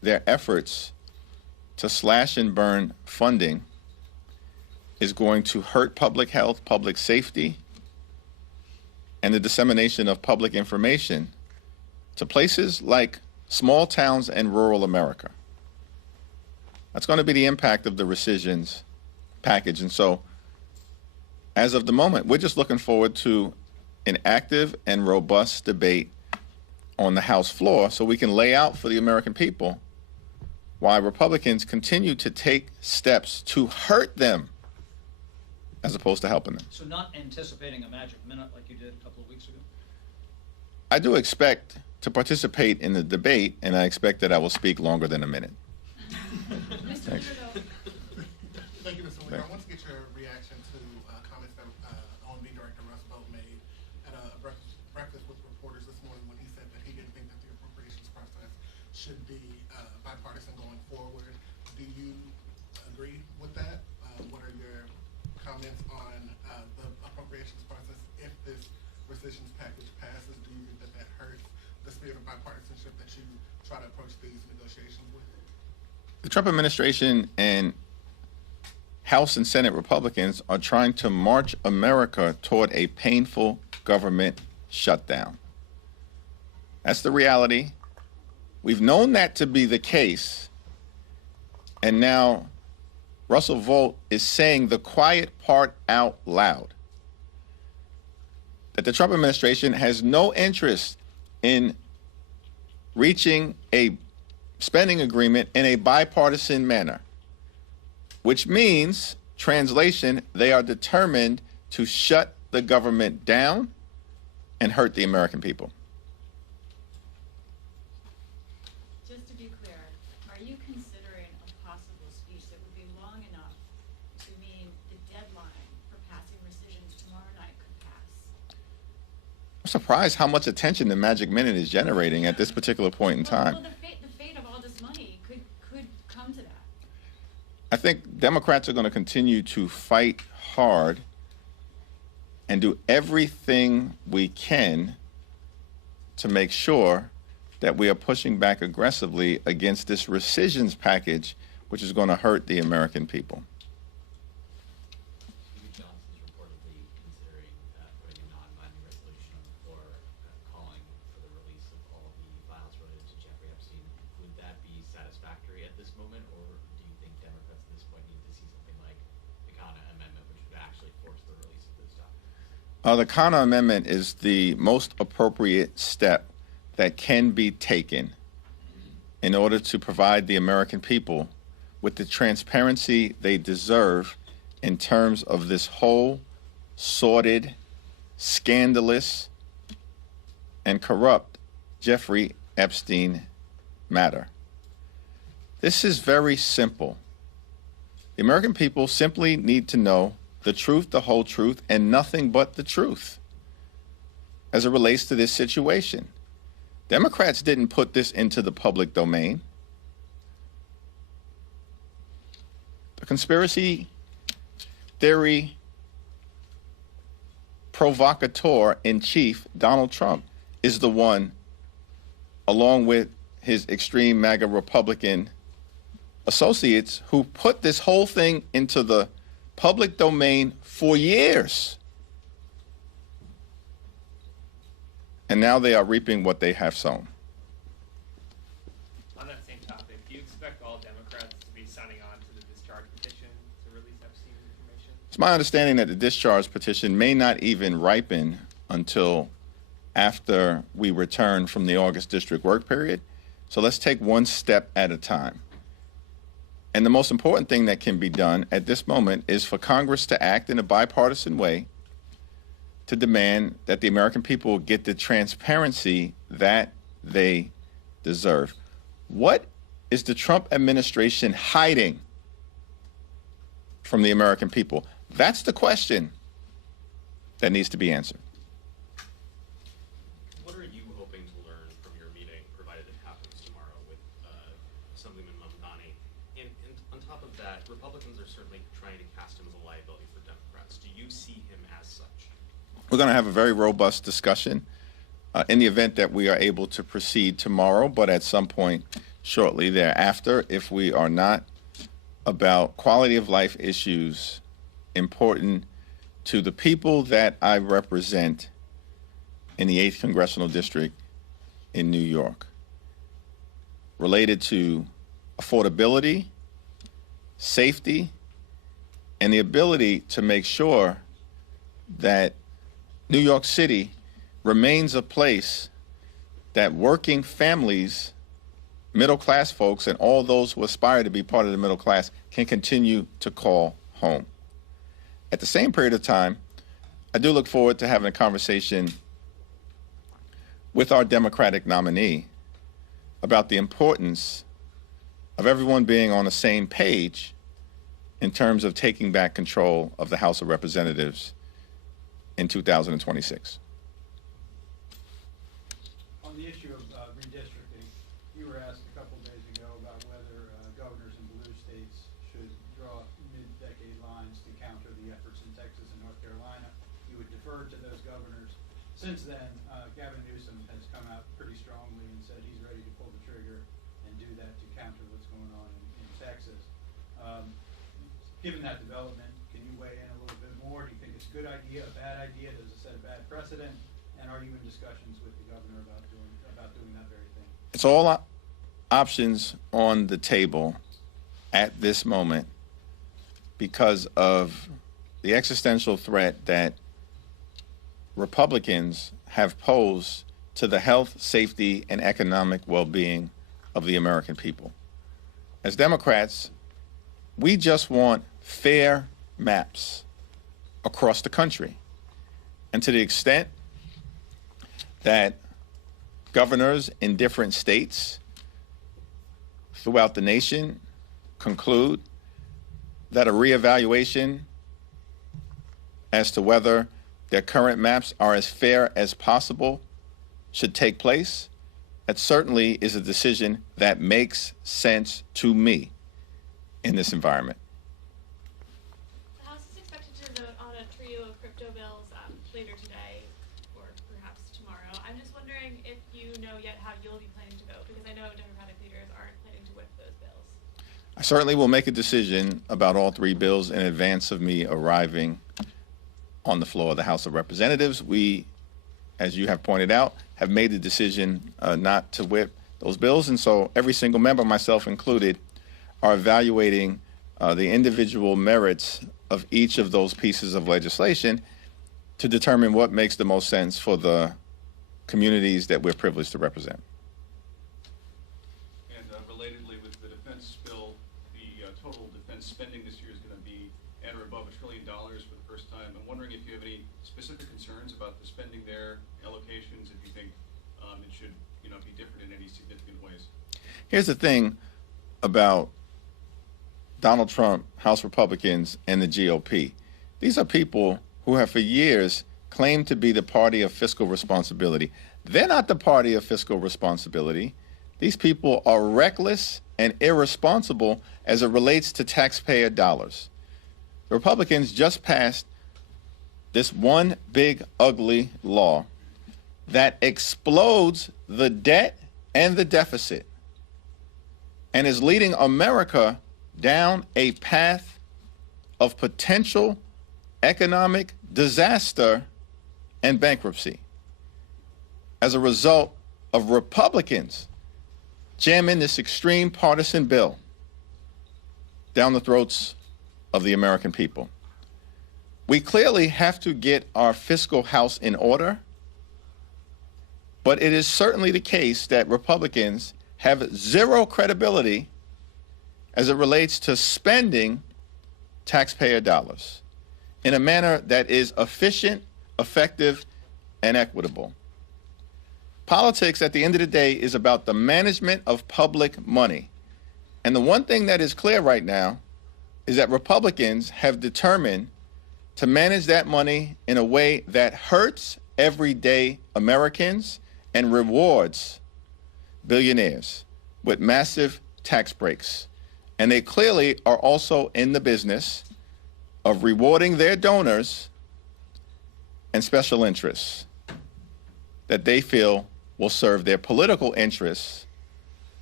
their efforts to slash and burn funding is going to hurt public health, public safety, and the dissemination of public information to places like small towns and rural America. That's going to be the impact of the rescissions package. And so, as of the moment, we're just looking forward to an active and robust debate on the House floor so we can lay out for the American people why Republicans continue to take steps to hurt them as opposed to helping them. So not anticipating a magic minute like you did a couple of weeks ago? I do expect to participate in the debate, and I expect that I will speak longer than a minute. Thanks. Thank you, Mr. Leader. I want to get your reaction to comments that OMB Director Russ Vought made at a breakfast with reporters this morning when he said that he didn't think that the appropriations process should be bipartisan going forward. Do you agree with that? What are your comments on the appropriations process if this rescissions package passes? Do you think that that hurts the spirit of bipartisanship that you try to approach these negotiations with? The Trump administration and House and Senate Republicans are trying to march America toward a painful government shutdown. That's the reality. We've known that to be the case, and now Russell Vought is saying the quiet part out loud, that the Trump administration has no interest in reaching a spending agreement in a bipartisan manner, which means, translation, they are determined to shut the government down and hurt the American people. Just to be clear, are you considering a possible speech that would be long enough to mean the deadline for passing rescissions tomorrow night could pass? I'm surprised how much attention the Magic Minute is generating at this particular point in time. Well, the fate of all this money could come to that. I think Democrats are going to continue to fight hard and do everything we can to make sure that we are pushing back aggressively against this rescissions package, which is going to hurt the American people. Johnson's reportedly considering putting a non-binding resolution on the floor calling for the release of all the files related to Jeffrey Epstein. Would that be satisfactory at this moment, or do you think Democrats at this point need to see something like the Khanna Amendment, which would actually force the release of this document? The Khanna Amendment is the most appropriate step that can be taken in order to provide the American people with the transparency they deserve in terms of this whole sordid, scandalous, and corrupt Jeffrey Epstein matter. This is very simple. The American people simply need to know the truth, the whole truth, and nothing but the truth as it relates to this situation. Democrats didn't put this into the public domain. The conspiracy theory provocateur in chief, Donald Trump, is the one, along with his extreme MAGA Republican associates, who put this whole thing into the public domain for years. And now they are reaping what they have sown. On that same topic, do you expect all Democrats to be signing on to the discharge petition to release Epstein information? It's my understanding that the discharge petition may not even ripen until after we return from the August district work period. So let's take one step at a time. And the most important thing that can be done at this moment is for Congress to act in a bipartisan way to demand that the American people get the transparency that they deserve. What is the Trump administration hiding from the American people? That's the question that needs to be answered. What are you hoping to learn from your meeting, provided it happens tomorrow, with Assemblyman Mamdani? And on top of that, Republicans are certainly trying to cast him as a liability for Democrats. Do you see him as such? We're going to have a very robust discussion in the event that we are able to proceed tomorrow, but at some point shortly thereafter if we are not about quality of life issues important to the people that I represent in the 8th Congressional District in New York, related to affordability, safety, and the ability to make sure that New York City remains a place that working families, middle-class folks, and all those who aspire to be part of the middle class can continue to call home. At the same period of time, I do look forward to having a conversation with our Democratic nominee about the importance of everyone being on the same page in terms of taking back control of the House of Representatives in 2026. On the issue of redistricting, you were asked a couple days ago about whether governors in blue states should draw mid-decade lines to counter the efforts in Texas and North Carolina. You would defer to those governors. Since then, Gavin Newsom has come out pretty strongly and said he's ready to pull the trigger and do that to counter what's going on in Texas. Given that development, can you weigh in a little bit more? Do you think it's a good idea, a bad idea? Does it set a bad precedent? And are you in discussions with the governor about doing that very thing? It's all options on the table at this moment because of the existential threat that Republicans have posed to the health, safety, and economic well-being of the American people. As Democrats, we just want fair maps across the country. And to the extent that governors in different states throughout the nation conclude that a reevaluation as to whether their current maps are as fair as possible should take place, that certainly is a decision that makes sense to me in this environment. The House is expected to vote on a trio of crypto bills later today or perhaps tomorrow. I'm just wondering if you know yet how you'll be planning to vote, because I know Democratic leaders aren't planning to whip those bills. I certainly will make a decision about all three bills in advance of me arriving on the floor of the House of Representatives. We, as you have pointed out, have made the decision not to whip those bills, and so every single member, myself included, are evaluating the individual merits of each of those pieces of legislation to determine what makes the most sense for the communities that we're privileged to represent. And relatedly, with the defense bill, the total defense spending this year is going to be at or above $1 trillion for the first time. I'm wondering if you have any specific concerns about the spending there, allocations, if you think it should, be different in any significant ways. Here's the thing about Donald Trump, House Republicans, and the GOP. These are people who have for years claimed to be the party of fiscal responsibility. They're not the party of fiscal responsibility. These people are reckless and irresponsible as it relates to taxpayer dollars. The Republicans just passed this one big ugly law that explodes the debt and the deficit and is leading America down a path of potential economic disaster and bankruptcy as a result of Republicans jamming this extreme partisan bill down the throats of the American people. We clearly have to get our fiscal house in order, but it is certainly the case that Republicans have zero credibility as it relates to spending taxpayer dollars in a manner that is efficient, effective, and equitable. Politics, at the end of the day, is about the management of public money. And the one thing that is clear right now is that Republicans have determined to manage that money in a way that hurts everyday Americans and rewards billionaires with massive tax breaks. And they clearly are also in the business of rewarding their donors and special interests that they feel will serve their political interests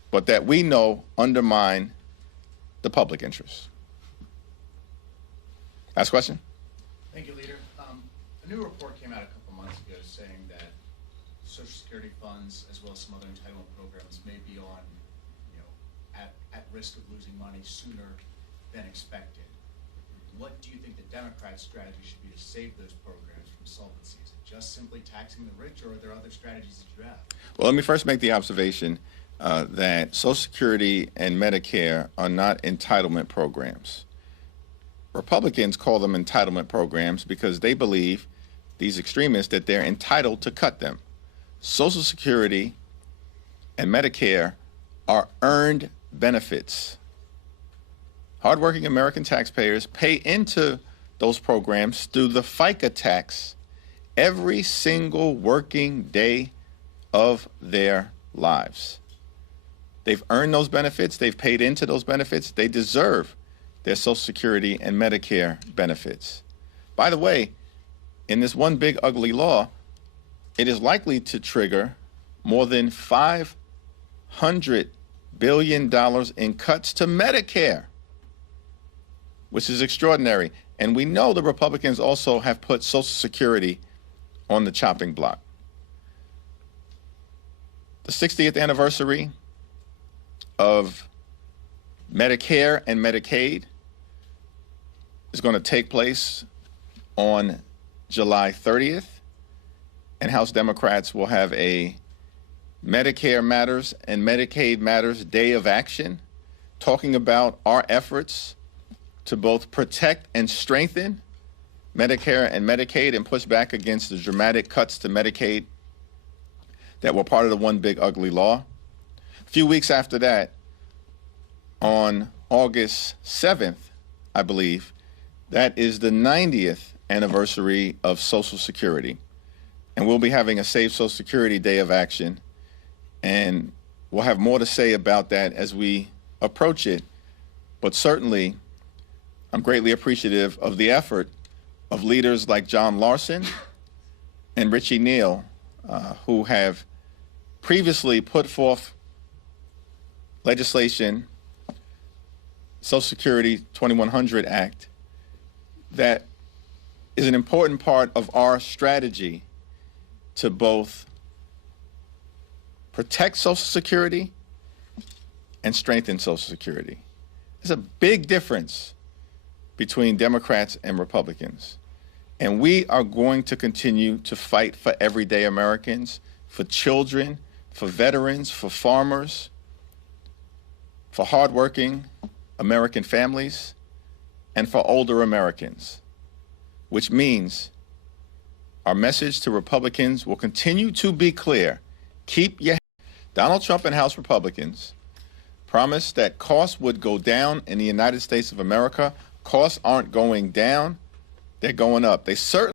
but that we know undermine the public interest. Last question? Thank you, Leader. A new report came out a couple months ago saying that Social Security funds, as well as some other entitlement programs, may be on, at risk of losing money sooner than expected. What do you think the Democrats' strategy should be to save those programs from solvency? Is it just simply taxing the rich, or are there other strategies that you have? Well, let me first make the observation that Social Security and Medicare are not entitlement programs. Republicans call them entitlement programs because they believe, these extremists, that they're entitled to cut them. Social Security and Medicare are earned benefits. Hardworking American taxpayers pay into those programs through the FICA tax every single working day of their lives. They've earned those benefits. They've paid into those benefits. They deserve their Social Security and Medicare benefits. By the way, in this one big ugly law, it is likely to trigger more than $500 billion in cuts to Medicare, which is extraordinary. And we know the Republicans also have put Social Security on the chopping block. The 60th anniversary of Medicare and Medicaid is going to take place on July 30th, and House Democrats will have a Medicare Matters and Medicaid Matters Day of Action, talking about our efforts to both protect and strengthen Medicare and Medicaid and push back against the dramatic cuts to Medicaid that were part of the one big ugly law. A few weeks after that, on August 7th, I believe, that is the 90th anniversary of Social Security. And we'll be having a Save Social Security Day of Action. And we'll have more to say about that as we approach it. But certainly, I'm greatly appreciative of the effort of leaders like John Larson and Richie Neal, who have previously put forth legislation, Social Security 2100 Act, that is an important part of our strategy to both protect Social Security and strengthen Social Security. There's a big difference between Democrats and Republicans. And we are going to continue to fight for everyday Americans, for children, for veterans, for farmers, for hardworking American families, and for older Americans, which means our message to Republicans will continue to be clear. Keep your Donald Trump and House Republicans promised that costs would go down in the United States of America. Costs aren't going down, they're going up. They certainly